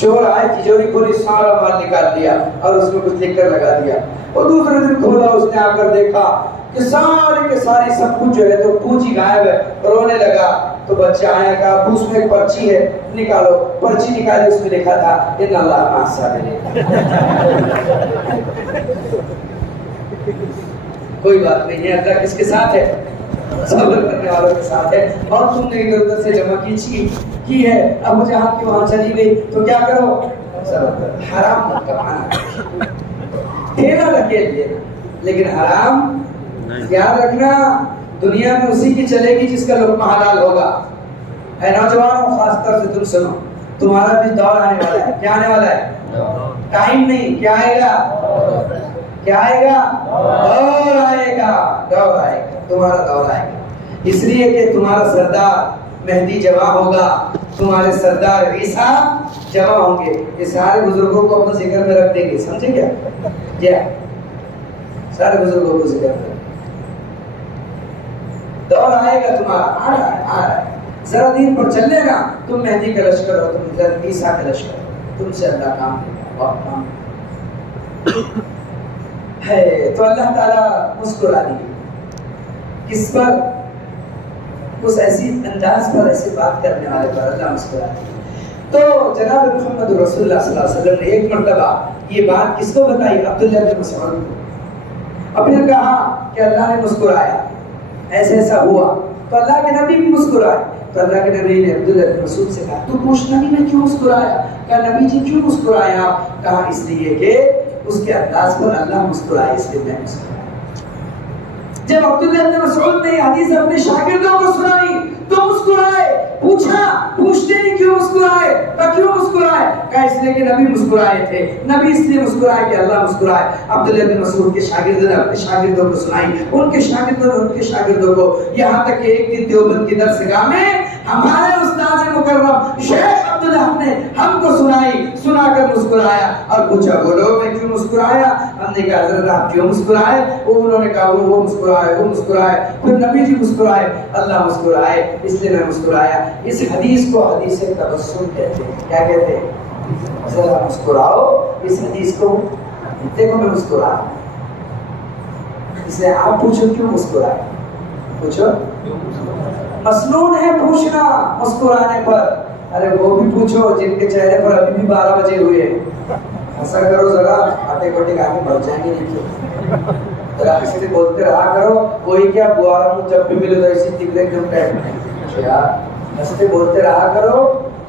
چور آئے تجوری کو سارا مال نکال دیا اور اس میں کچھ لکھ کر لگا دیا. اور دوسرے دن کھولا، اس نے آ کر دیکھا کہ سارے کے ساری سب کچھ جو ہے تو پونجی غائب ہے. رونے لگا تو بچہ آیا کہا ابو اس میں ایک پرچی ہے، نکالو. پرچی نکالی، اس میں لکھا تھا ان اللہ مع الصابرین. کوئی بات نہیں ہے، اللہ کس کے ساتھ ہے؟ صبر کرنے والوں کے ساتھ ہے. اور تم نے ادھر ادھر سے جمع کی ہے، اب جہاں کی وہاں چلی گئی تو کیا کرو؟ صبر کرو. حرام مت کمانا، ٹھیلا دھکیل دینا، لیکن حرام یاد رکھنا دنیا میں اسی کی چلے گی جس کا لقمہ حلال ہوگا. اے نوجوانوں، خاص طور سے تم سنو، تمہارا بھی دور آنے والا ہے. کیا آنے والا ہے؟ ٹائم نہیں، کیا آئے گا؟ کیا آئے گا؟ دور آئے گا. دور آئے گا، تمہارا دور آئے گا. اس لیے کہ تمہارا سردار مہدی جمع ہوگا، تمہارے سردار عیسیٰ جمع ہوں گے. یہ سارے بزرگوں کو اپنے ذکر میں رکھ دیں گے، سمجھے کیا؟ جی سارے بزرگوں کو ذکر کریں. دور آئے گا تمہارا، آ رہا ہے. ذرا دین پر چل لے گا. تم مہدی کا لشکر ہو، تم عیسیٰ کا لشکر ہو. تم سے اللہ کام لے گا، بہت کام ہے. تو اللہ تعالیٰ مسکرا دیے. کس پر؟ اس ایسی انداز پر، ایسی بات کرنے والے پر اللہ مسکرا دیے. تو جناب محمد رسول اللہ صلی اللہ علیہ وسلم نے ایک مرتبہ یہ بات کس کو بتائی؟ عبداللہ بن مسعود کو. اور پھر کہا کہ اللہ نے مسکرایا، ایسا ایسا ہوا. تو اللہ کے نبی بھی مسکرائے. تو اللہ کے نبی نے عبداللہ بن مسعود سے کہا تو پوچھنا نہیں میں کیوں مسکرایا؟ کہا نبی جی کیوں مسکرایا آپ؟ کہا اس لیے کہ اس کے انداز پر اللہ مسکرائے، اس لیے میں مسکرایا. جب عبداللہ بن مسعود نے یہ حدیث اپنے شاگردوں کو سنائی تو مسکرائے. پوچھا پوچھتے نہیں کیوں مسکرائے؟ کیوں مسکرائے؟ کہا اس لیے کہ نبی مسکرائے تھے. نبی اس لیے مسکرائے کہ اللہ مسکرائے. عبداللہ بن مسعود کے شاگردوں نے اپنے شاگردوں کو سنائی، ان کے شاگردوں نے ان کے شاگردوں کو، یہاں تک کہ ایک دن دیوبند کی درسگاہ میں ہمارے استاد مکرم شیخ عبدالحق نے ہم کو سنائی. سنا کر مسکرایا اور پوچھا بولو میں کیوں مسکرایا؟ ہم نے کہا حضرت آپ کیوں مسکرائے؟ انہوں نے کہا وہ مسکرائے. پھر نبی جی مسکرائے، اللہ مسکرائے، اس لیے میں مسکرایا. اس حدیث کو حدیث تبسم کہتے ہیں. کیا کہتے ہیں؟ ذرا مسکراؤ. اس حدیث کو دیکھو میں مسکرا. اس لیے آپ پوچھو کیوں مسکرائے؟ پوچھو. مسنون ہے پوچھنا مسکرانے پر. ارے وہ بھی پوچھو جن کے چہرے پر ابھی بھی 12 بجے ہوئے ہیں. ایسا کرو ذرا آٹے کوٹے آگے بڑھ جائیں گے نہیں. ذرا کسی سے بولتے رہا کرو. کوئی کیا بوارا منہ جب بھی ملے تو ایسی تکرے کیوں ٹائپ میں ایسے بولتے رہا کرو.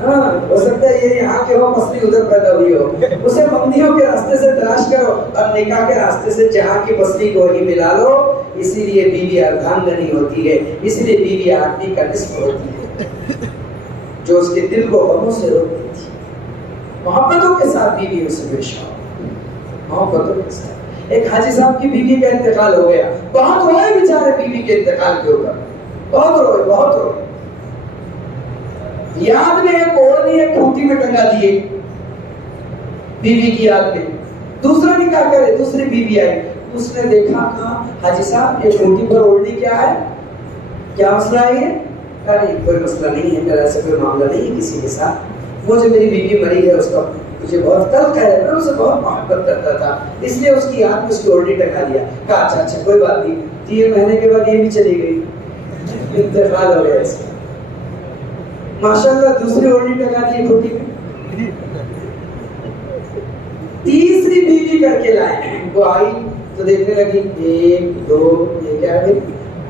ہاں ہو سکتا ہے یہ یہاں کے ہو پسلی ادھر پیدا ہوئی ہو. اسے مندیوں کے راستے سے تلاش کرو اور نکاح کے راستے سے جہاں کی پسلی کو ہی ملا لو. اسی لیے بیوی اردھانگنی ہوتی ہے, اس لیے بیوی آدمی کا نصف ہوتی ہے جو اس کے دل کو غموں سے روکتی تھی. محبتوں کے ساتھ بیوی اسے پیش آؤ, محبتوں کے ساتھ. ایک حاجی صاحب کی بیوی کا انتقال ہو گیا, بہت روئے بیچارے بیوی کے انتقال کے اوپر, بہت روئے بہت روئے. یاد میں ایک اوڑھنی ایک کھوٹی میں ٹنگا دیے بیوی کی یاد میں. دوسرا نکاح کرے, دوسری بیوی آئی, اس نے دیکھا کہا حاجی صاحب یہ کھوٹی پر اوڑھنی کیا ہے, کیا مسئلہ ہے یہ؟ کہا نہیں کوئی مسئلہ نہیں ہے, میرا ایسا کوئی معاملہ نہیں ہے کسی کے ساتھ. وہ جو میری بیوی مری ہے اس کا مجھے بہت قلق ہے, میں اسے بہت محبت کرتا تھا, اس لیے اس کی یاد میں اس کی اوڑھنی ٹنگا دیا. کہا اچھا اچھا کوئی بات نہیں. 3 مہینے کے بعد یہ بھی چلی گئی, انتقال ہو گیا اس کا. ماشاءاللہ دوسری اوڑھنی ٹنگا دی کھوٹی میں, تیسری بیوی کر کے لائے. وہ آئی تو دیکھنے لگی 1 2 یہ کیا ہے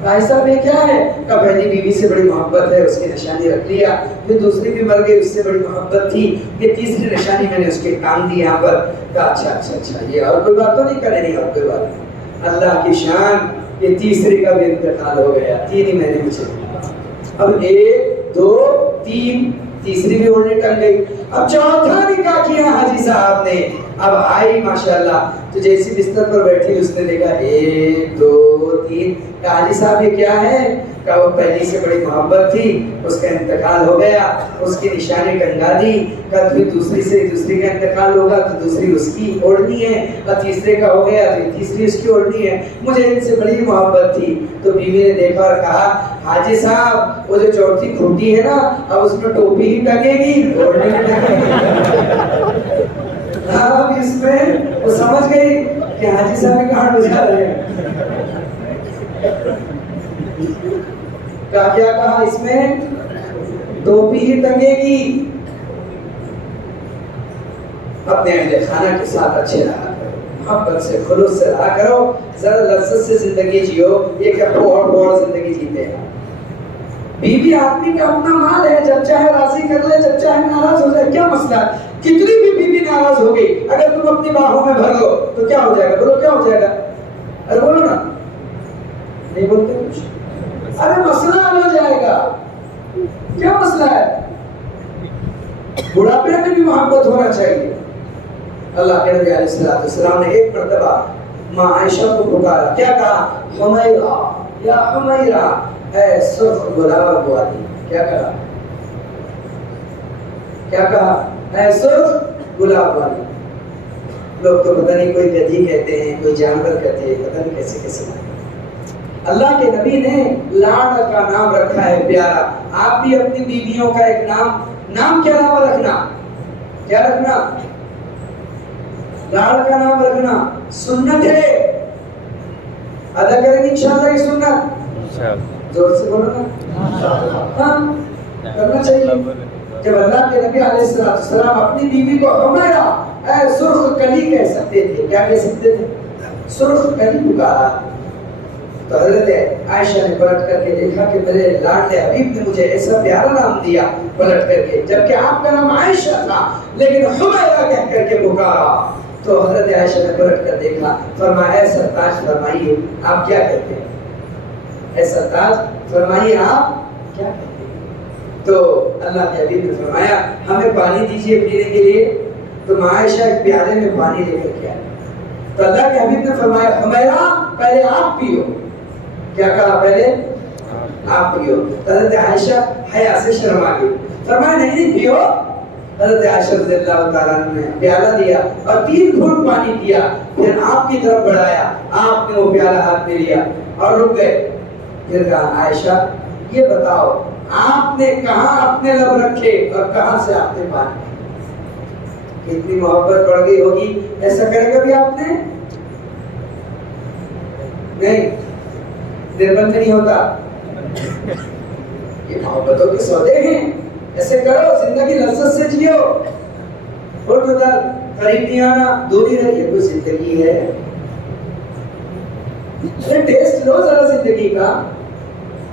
بھائی صاحب یہ کیا ہے؟ کہ پہلی بیوی سے بڑی محبت ہے, اس کی نشانی رکھ لیا. پھر دوسری بھی مر گئی, اس سے بڑی محبت تھی, یہ تیسری نشانی میں نے اس کے کام دی یہاں پر. کہا اچھا اچھا اچھا یہ اور کوئی بات تو نہیں کرے, نہیں اور کوئی بات نہیں. اللہ کی شان, یہ تیسری کا بھی انتقال ہو گیا 3 ہی مہینے میں چلی. اب 1 2 3 تیسری بھی اوڑھنی ٹنگ گئی. اب چوتھا نکاح کیا حاجی صاحب نے. اب آئی ماشاءاللہ تو جیسی بستر پر بیٹھی اس نے دیکھا 1 2 3. کہا حاجی صاحب یہ کیا ہے؟ کہ وہ پہلی سے بڑی محبت تھی, اس کا انتقال ہو گیا, اس کی نشانی ٹنگا دی. کہ پھر دوسری کا انتقال ہوگا تو دوسری اس کی اوڑھنی ہے, اور تیسرے کا ہو گیا تو تیسری اس کی اوڑھنی ہے, مجھے ان سے بڑی محبت تھی. تو بیوی نے دیکھا اور کہا حاجی صاحب وہ جو چوتھی کھوٹی ہے نا, اب اس میں ٹوپی ہی ٹنگے گی, اوڑھنی نہیں ٹنگے گی. اب اس میں وہ سمجھ گئی کہ حاجی صاحب کہاں بجا رہے ہیں. کیا کہا اس میں ٹوپی ہی ٹنگے گی. اپنے اہل خانہ کے ساتھ اچھے رہا کرو, محبت سے خلوص سے رہا کرو, ذرا لذت سے زندگی جیو. یہ کیا بہت زندگی جیتے ہیں. بیوی آدمی کا اپنا مال ہے, جب چاہے راضی کر لے, جب چاہے ناراض ہو جائے, کیا مسئلہ ہے. کتنی بھی بیوی ناراض ہو گئی, اگر تم اپنی باہوں میں بھر لو تو کیا ہو جائے گا, بولو کیا ہو جائے گا. ارے بولو نا, نہیں بولتے کچھ. ارے مسئلہ حل ہو جائے گا. کیا مسئلہ ہے. بڑھاپے میں بھی محبت ہونا چاہیے. اللہ کے نبی علیہ السلام نے ایک مرتبہ ماں عائشہ کو پکارا, کیا کہا حمیرہ یا حمیرہ اے سرخ گلاب والی. کیا کہا, کیا کہا, اے سرخ گلاب والی. لوگ تو پتہ نہیں کوئی گدھی کہتے ہیں, کوئی جانور کہتے ہیں, پتہ نہیں کیسے کیسے. اللہ کے نبی نے لاڈ کا نام رکھا ہے پیارا. آپ بھی اپنی بیویوں کا ایک نام کیا نام رکھنا, کیا رکھنا, لاڈ کا نام رکھنا. سنت ہے, ادا کریں گے انشاءاللہ کی سنت. زور سے بولو نا, ہاں کرنا چاہیے. جب اللہ کے نبی علیہ السلام اپنی بیوی کو حمیرہ اے سرخ کلی کہہ سکتے تھے, کیا کہہ سکتے تھے, سرخ کلی پکارا, تو حضرت عائشہ نے پلٹ کر کے دیکھا کہ میرے لاڈلے حبیب نے مجھے ایسا پیارا نام دیا پلٹ کر کے, جبکہ آپ کا نام عائشہ تھا لیکن حمیرہ کہہ کر کے پکارا. تو حضرت عائشہ نے پلٹ کر دیکھا, فرمایا اے سرتاج فرمائیے آپ کیا کہتے ہیں, اے سرتاج فرمائیے آپ کیا کہتے ہیں. تو اللہ کے حبیب نے فرمایا ہمیں پانی دیجیے پینے کے لیے. تو عائشہ ایک پیالے میں پانی لے کر کے آئی. تو اللہ کے حبیب نے فرمایا حمیرہ پہلے آپ پیو. کیا کہا, پہلے آپ پیو. حضرت عائشہ حیا سے شرما گئی, فرمایا نہیں پیو. حضرت عائشہ رضی اللہ تعالیٰ نے پیالہ دیا اور 3 گھونٹ پانی پیا, پھر آپ کی طرف بڑھایا, آپ نے وہ پیالہ ہاتھ میں لیا اور رک گئے. پھر کہا عائشہ یہ بتاؤ آپ نے کہاں اپنے لب رکھے اور کہاں سے آپ نے پانی. کتنی محبت بڑھ گئی ہوگی. ایسا کرے گا بھی آپ نے نہیں, دل بند نہیں ہوتا. یہ محبتوں کے سودے ہیں, ایسے کرو زندگی لذت سے جیو. اور ادھر قریب نہیں آنا, دوری رہیے, کوئی زندگی ہے. ٹیسٹ لو ذرا زندگی کا.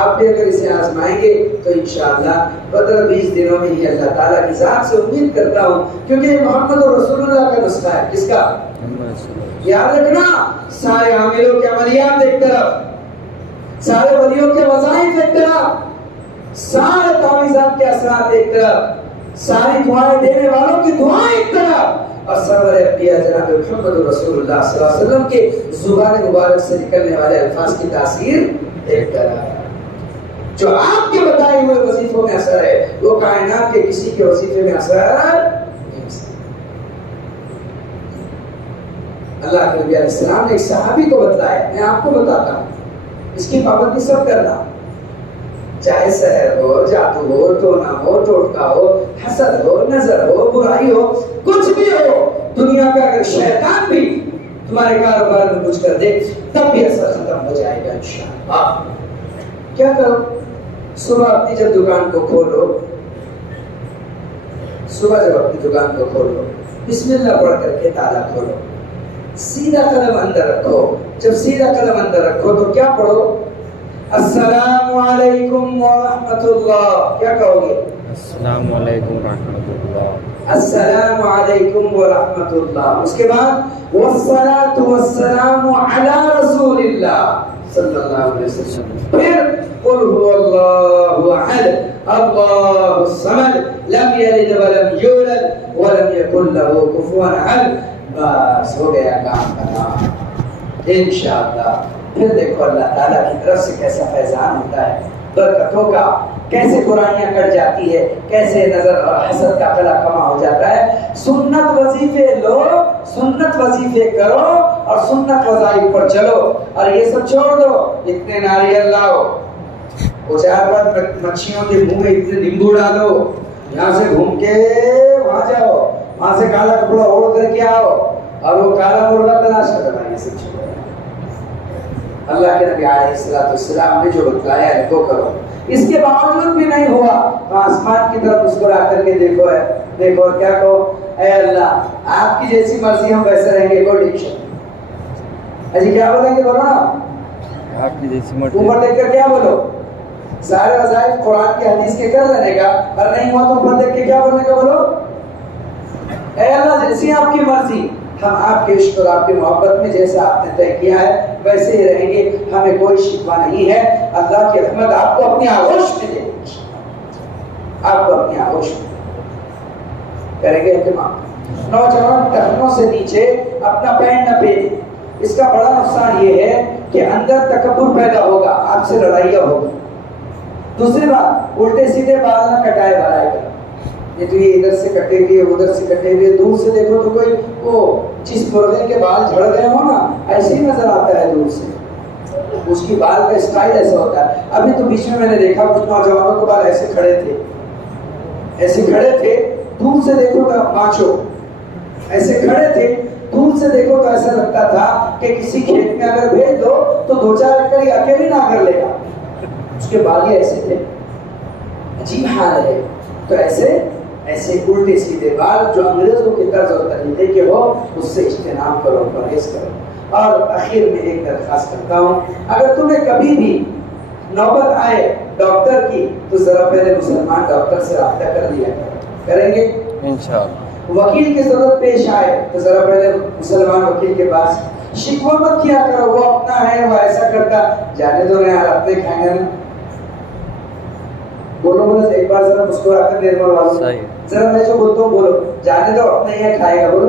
آپ بھی اگر اسے آزمائیں گے تو انشاءاللہ 15-20 دنوں میں ہی اللہ تعالیٰ کی ذات سے امید کرتا ہوں، کیونکہ یہ محمد رسول اللہ کا نسخہ ہے. کس کا؟ یاد رکھنا، سارے عاملوں کے عملیات ایک طرف، سارے ولیوں کے وظائف ایک طرف، سارے تعویذات کے اثرات ایک طرف، ساری دعائیں دینے والوں کی دعائیں ایک طرف، اور سرور انبیاء جناب محمد رسول اللہ صلی اللہ علیہ وسلم کے زبان مبارک سے نکلنے والے الفاظ کی تاثیر ایک طرف. جو آپ کے بتائے ہوئے وظیفوں میں اثر ہے وہ کائنات کے کسی کے وظیفے میں اثر نہیں. اللہ کے نبی علیہ السلام نے ایک صحابی کو بتلایا، میں آپ کو بتاتا ہوں، اس کی پابندی سب کرنا، چاہے سحر ہو، جادو ہو، ٹونا ہو، ٹوٹکا ہو، حسد ہو، نظر ہو، برائی ہو، کچھ بھی ہو، دنیا کا اگر شیطان بھی تمہارے کاروبار میں کچھ کر دے تب بھی اثر ختم ہو جائے گا انشاءاللہ. کیا کرو؟ صبح اپنی جب دکان کو کھولو، صبح جب اپنی دکان کو کھولو، بسم اللہ پڑھ کر کے تالا کھولو، سیدھا قدم اندر رکھو. جب سیدھا قدم اندر رکھو تو کیا پڑھو؟ السلام علیکم ورحمۃ اللہ. کیا کہو گے؟ السلام علیکم ورحمۃ اللہ. السلام علیکم ورحمۃ اللہ. اس کے بعد والصلاۃ والسلام علی رسول اللہ صلی اللہ علیہ وسلم. پھر قل هو اللہ احد اللہ الصمد لم یلد ولم یولد ولم یکن له کفوا احد. بس ہو گیا کام کا کام انشاءاللہ. پھر دیکھو اللہ تعالیٰ کی طرف سے کیسا فیضان ہوتا ہے برکتوں کا، کیسے برائیاں کٹ جاتی ہے، کیسے نظر اور حسد کا قلع کما ہو جاتا ہے. سنت وظیفے لو، سنت وظیفے کرو اور سنت وظائف پر چلو، اور یہ سب چھوڑ دو. اتنے ناریل لاؤ، وہ 4 مچھیوں کے منہ میں اتنے نیمبو ڈالو، یہاں سے گھوم کے وہاں جاؤ، وہاں سے کالا کپڑا اوڑھ کر کے آؤ اور وہ کالا مرغا تلاش کرنا. یہ سب چھوڑو. اللہ کے نبی علیہ السلام نے جو بتلایا ہے وہ کرو. اس کے باوجود بھی نہیں ہوا تو آسمان کی طرف مسکرا کر کے دیکھو ہے، دیکھو اور کیا کہو؟ اے اللہ آپ کی جیسی مرضی ہم ویسے رہیں گے. کوئی ڈکشن اجی کیا بولیں گے؟ بولو نا، آپ کی جیسی مرضی. اوپر دیکھ کر کیا بولو؟ سارے وظائف قرآن کے حدیث کے کر لینے کا، اور نہیں ہوا تو اوپر دیکھ کے کیا بولنے کا؟ بولو اے اللہ جیسی آپ کی مرضی، ہم آپ کے عشق اور آپ کی محبت میں جیسا آپ نے طے کیا ہے ویسے ہی رہیں گے، ہمیں کوئی شکوہ نہیں ہے. اللہ کی رحمت آپ کو اپنی آغوش میں دے گی، آپ کو اپنی آغوش میں کریں گے اہتمام. نوجوان ٹخنوں سے نیچے اپنا پینٹ نہ پہنے. اس کا بڑا نقصان یہ ہے کہ اندر تکبر پیدا ہوگا، آپ سے لڑائیاں ہوگی. دوسری بات، الٹے سیدھے بال نہ کٹائے بڑھائے کر. یہ تو یہ ادھر سے کٹے ہوئے ادھر سے کٹے ہوئے، دور سے دیکھو تو کوئی وہ جس مرغے کے بال جھڑ گئے ہو نا ایسے ہی نظر آتا ہے دور سے، اس کی بال کا اسٹائل ایسا ہوتا ہے. ابھی تو بیچ میں نے دیکھا کچھ نوجوانوں کے بال ایسے کھڑے تھے، ایسے کھڑے تھے، دور سے دیکھو تو ماچو ایسے کھڑے تھے، دور سے دیکھو تو ایسا لگتا تھا کہ کسی کھیت میں اگر بھیج دو تو 2-4 ایکڑ یہ اکیلے نہ کر لے گا. اس کے بال ہی ایسے تھے. عجیب حال ہے. تو ایسے الٹے سیدھے بال جو انگریزوں کے طرز اور طریقے کے ہو اس سے اجتناب کرو، پرہیز کرو. اور آخر میں ایک درخواست کرتا ہوں، اگر تمہیں کبھی بھی نوبت آئے ڈاکٹر کی تو ذرا پہلے مسلمان ڈاکٹر سے رابطہ کر لیا کریں گے انشاءاللہ. وکیل کی ضرورت پیش آئے تو ذرا پہلے مسلمان وکیل کے پاس. شکوہ مت کیا کرو وہ اپنا ہے وہ ایسا کرتا، جانے دو نا یار، اپنے کھائیں گے نا. بولو بولو ایک بار ذرا مسکرا کر نرمل والوں ذرا میں جو بولتا ہوں بولو، جانے دو اپنے یہ کھائے گا. بولو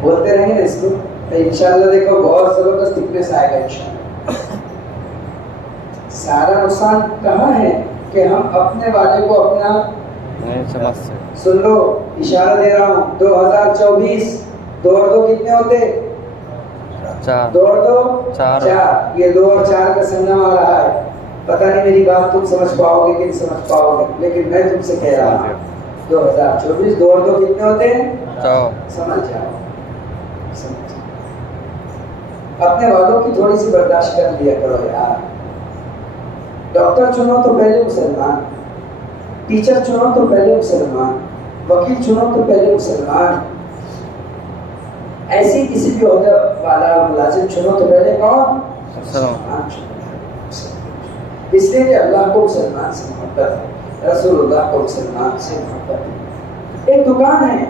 بولتے رہیں گے اس کو تو انشاءاللہ دیکھو بہت زبردست تھکنس آئے گا انشاءاللہ. سارا نقصان کہاں ہے کہ ہم اپنے والے کو اپنا نہیں سمجھتے. سن لو اشارہ دے رہا ہوں، 2024 2 اور 2 کتنے ہوتے؟ 4. 2 اور 2 4. یہ 2 اور 4 کا سنگم آ رہا ہے. پتہ نہیں میری بات تم سمجھ پاؤ گے کہ نہیں سمجھ پاؤ گے، لیکن میں تم سے کہہ رہا ہوں 2024 2 اور 2 کتنے ہوتے ہیں؟ 4. سمجھ جاؤ. اپنے والوں کی تھوڑی سی برداشت کر لیا کرو یار. ڈاکٹر چنو تو پہلے مسلمان، ٹیچر چنو تو پہلے مسلمان، وکیل چنو تو پہلے مسلمان، ایسی کسی بھی عہدہ والا ملازم چنو تو پہلے کون؟ مسلمان چنو. اس لیے کہ اللہ کو مسلمان سے محبت ہے، رسول اللہ کو مسلمان سے محبت ہے۔ ایک دکان ہے،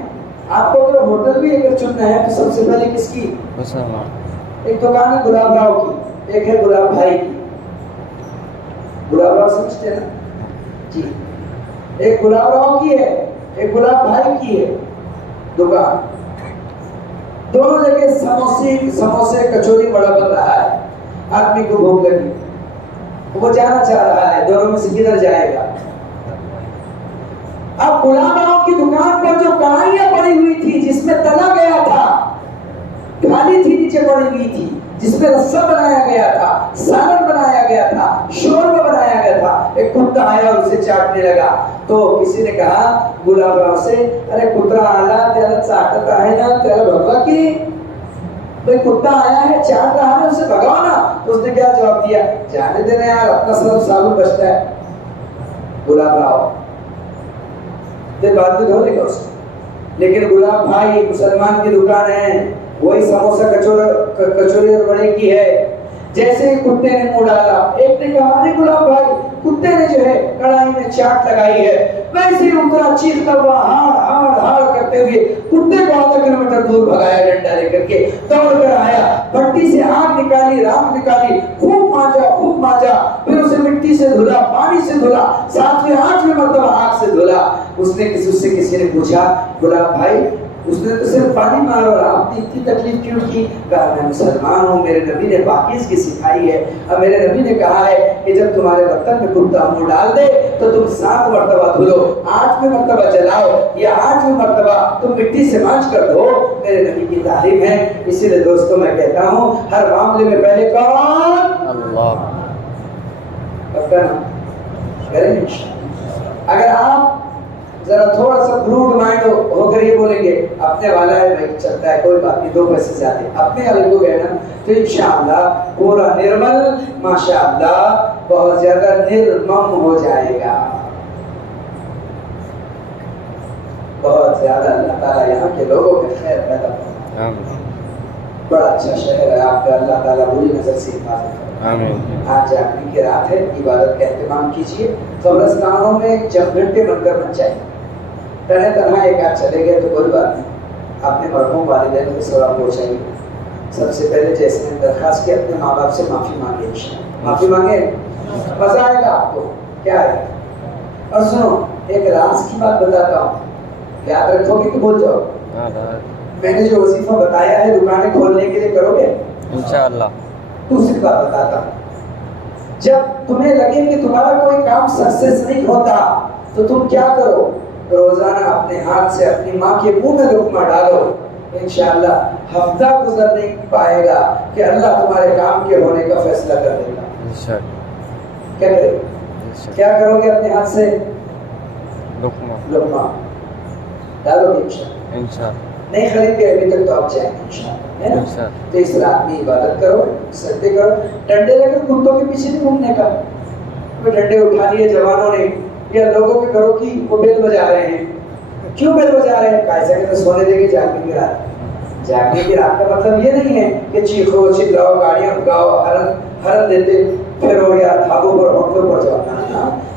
آپ کو اگر ہوٹل بھی اگر چننا ہے تو سب سے پہلے کس کی؟ مسلمان۔ ایک دکان ہے گلاب راؤ کی، ایک ہے گلاب بھائی کی۔ گلاب راؤ سمجھتے ہیں نا جی؟ ایک گلاب راؤ کی ہے، ایک گلاب بھائی کی ہے دکان۔ دونوں جگہ سموسے کچوری بڑا بن رہا ہے، آدمی کو بھوک لگی، وہ جانا چاہ رہا ہے، دونوں میں سے کدھر جائے گا؟ اب گلاب راؤ کی دکان پر جو کڑھائیاں پڑی ہوئی تھی جس میں تلا گیا تھا، خالی تھی، نیچے پڑی ہوئی تھی، جس میں رسا بنایا گیا تھا، سالن بنایا گیا تھا، شوربہ بنایا گیا تھا، ایک کتا آیا اور اسے چاٹنے لگا۔ تو کسی نے کہا گلاب راؤ سے، ارے کتا آلا تیرا چاٹتا ہے نا، تیرا بھگوا کی بھئی کتا آیا ہے چاٹ رہا ہے، اسے بھگاؤ نا۔ تو اس نے کیا جواب دیا؟ جانے دینا یار، اپنا سرف صابن بچتا ہے۔ گلاب راؤ پھر بعد میں دھو لے گا اس کو، لیکن گلاب بھائی مسلمان کی دکان ہے، وہی سموسہ کچوری اور بڑے کی ہے۔ جیسے ہی کتے نے منہ ڈالا، ایک نے کہا ارے گلاب بھائی کتے نے جو ہے کڑھائی میں چاٹ لگائی ہے، ویسے ہی اترا چیختا ہوا ہاڑ کرتے ہوئے کتے کو آدھا کلومیٹر دور بھگایا ڈنڈا لے کر کے، دوڑ کر آیا، بھٹی سے آگ نکالی، راکھ نکالی، خوب مانجا، پھر اسے مٹی سے دھلا، پانی سے دھلا، 7ویں 8ویں مرتبہ آگ سے دھلا۔ اس نے کسی نے پوچھا گلاب بھائی اس نے تو صرف پانی مارا اور آپ نے اتنی تکلیف کیوں کی؟ کہا میں مسلمان ہوں، میرے نبی نے پاکیز کی سکھائی ہے، اور میرے نبی نے کہا ہے کہ جب تمہارے برتن میں کتا منہ ڈال دے تو تم 7 مرتبہ دھلو، 8ویں مرتبہ جلاؤ، یا 8ویں مرتبہ تم مٹی سے مانچ کر دھو۔ میرے نبی کی تعلیم ہے۔ اسی لیے دوستوں میں کہتا ہوں ہر معاملے میں پہلے کون؟ اللہ۔ اگر آپ ذرا تھوڑا سا بروڈ مائنڈ ہو کر یہ بولیں گے اپنے والا ہے بھائی چلتا ہے کوئی بات نہیں، 2 پیسے زیادہ اپنے والے کو گئے نا، تو انشاءاللہ پورا نرمل ماشاءاللہ بہت زیادہ نرمم ہو جائے گا۔ بہت زیادہ اللہ تعالیٰ یہاں کے لوگوں میں خیر پیدا کرے۔ بڑا اچھا شہر ہے آپ کا، اللہ تعالیٰ بری نظر سے حفاظت کرے۔ آج جاگنے کی رات ہے، عبادت کا اہتمام کیجیے۔ قبرستانوں میں جب گھنٹے بن کر بن جائیں، تنہا ایک آدھ چلے گئے تو کوئی بات نہیں، اپنے مرحوم والدین کو ثواب پہنچائیے۔ سب سے پہلے جیسے میں درخواست کی اپنے ماں باپ سے معافی مانگے، معافی مانگے، مزہ آئے گا آپ کو، کیا ہے۔ اور سنو ایک راز کی بات بتاتا ہوں، یاد رکھو گے کہ بھول جاؤ۔ میں نے جو وظیفہ بتایا ہے دکانیں کھولنے کے لیے کرو گے انشاءاللہ۔ دوسری بات بتاتا ہوں، جب تمہیں لگے کہ تمہارا کوئی کام سکسیس نہیں ہوتا تو تم کیا کرو؟ روزانہ اپنے ہاتھ سے اپنی ماں کے منہ میں لقمہ ڈالو، انشاءاللہ ہفتہ گزر نہیں پائے گا کہ اللہ تمہارے کام کے ہونے کا فیصلہ کر دے گا۔ کیا کرے؟ کیا کرو گے؟ اپنے ہاتھ سے لقمہ ڈالو گے انشاءاللہ۔ نہیں خرید کے ابھی تک تو آپ جائیں گے انشاءاللہ۔ تو اس رات میں عبادت کرو، سجدے کرو، ڈنڈے لے کر کتوں کے پیچھے نہیں گھومنے کا۔ ڈنڈے اٹھا لیے جوانوں نے یا لوگوں کے گھروں کی وہ بیل بجا رہے ہیں، کیوں بیل بجا رہے ہیں؟ کیسے کہ سونے دے کے جاگنے کی رات۔ جاگنے کی رات کا مطلب یہ نہیں ہے کہ چیخو چلاؤ، گاڑیاں بھگاؤ، ہرن دیتے پھرو یا دھاگوں پر ہوٹلوں پر جاؤ۔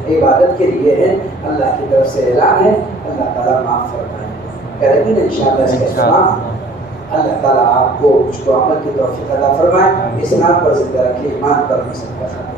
عبادت کے لیے ہے، اللہ کی طرف سے اعلان ہے، اللہ تعالیٰ معاف فرمائے کریں گے انشاءاللہ اس کا اہتمام۔ اللہ تعالیٰ آپ کو مجھ کو عمل کی توفیق عطا فرمائے، اسلام پر زندہ رکھے، ایمان پر ہم سب کا خاتمہ۔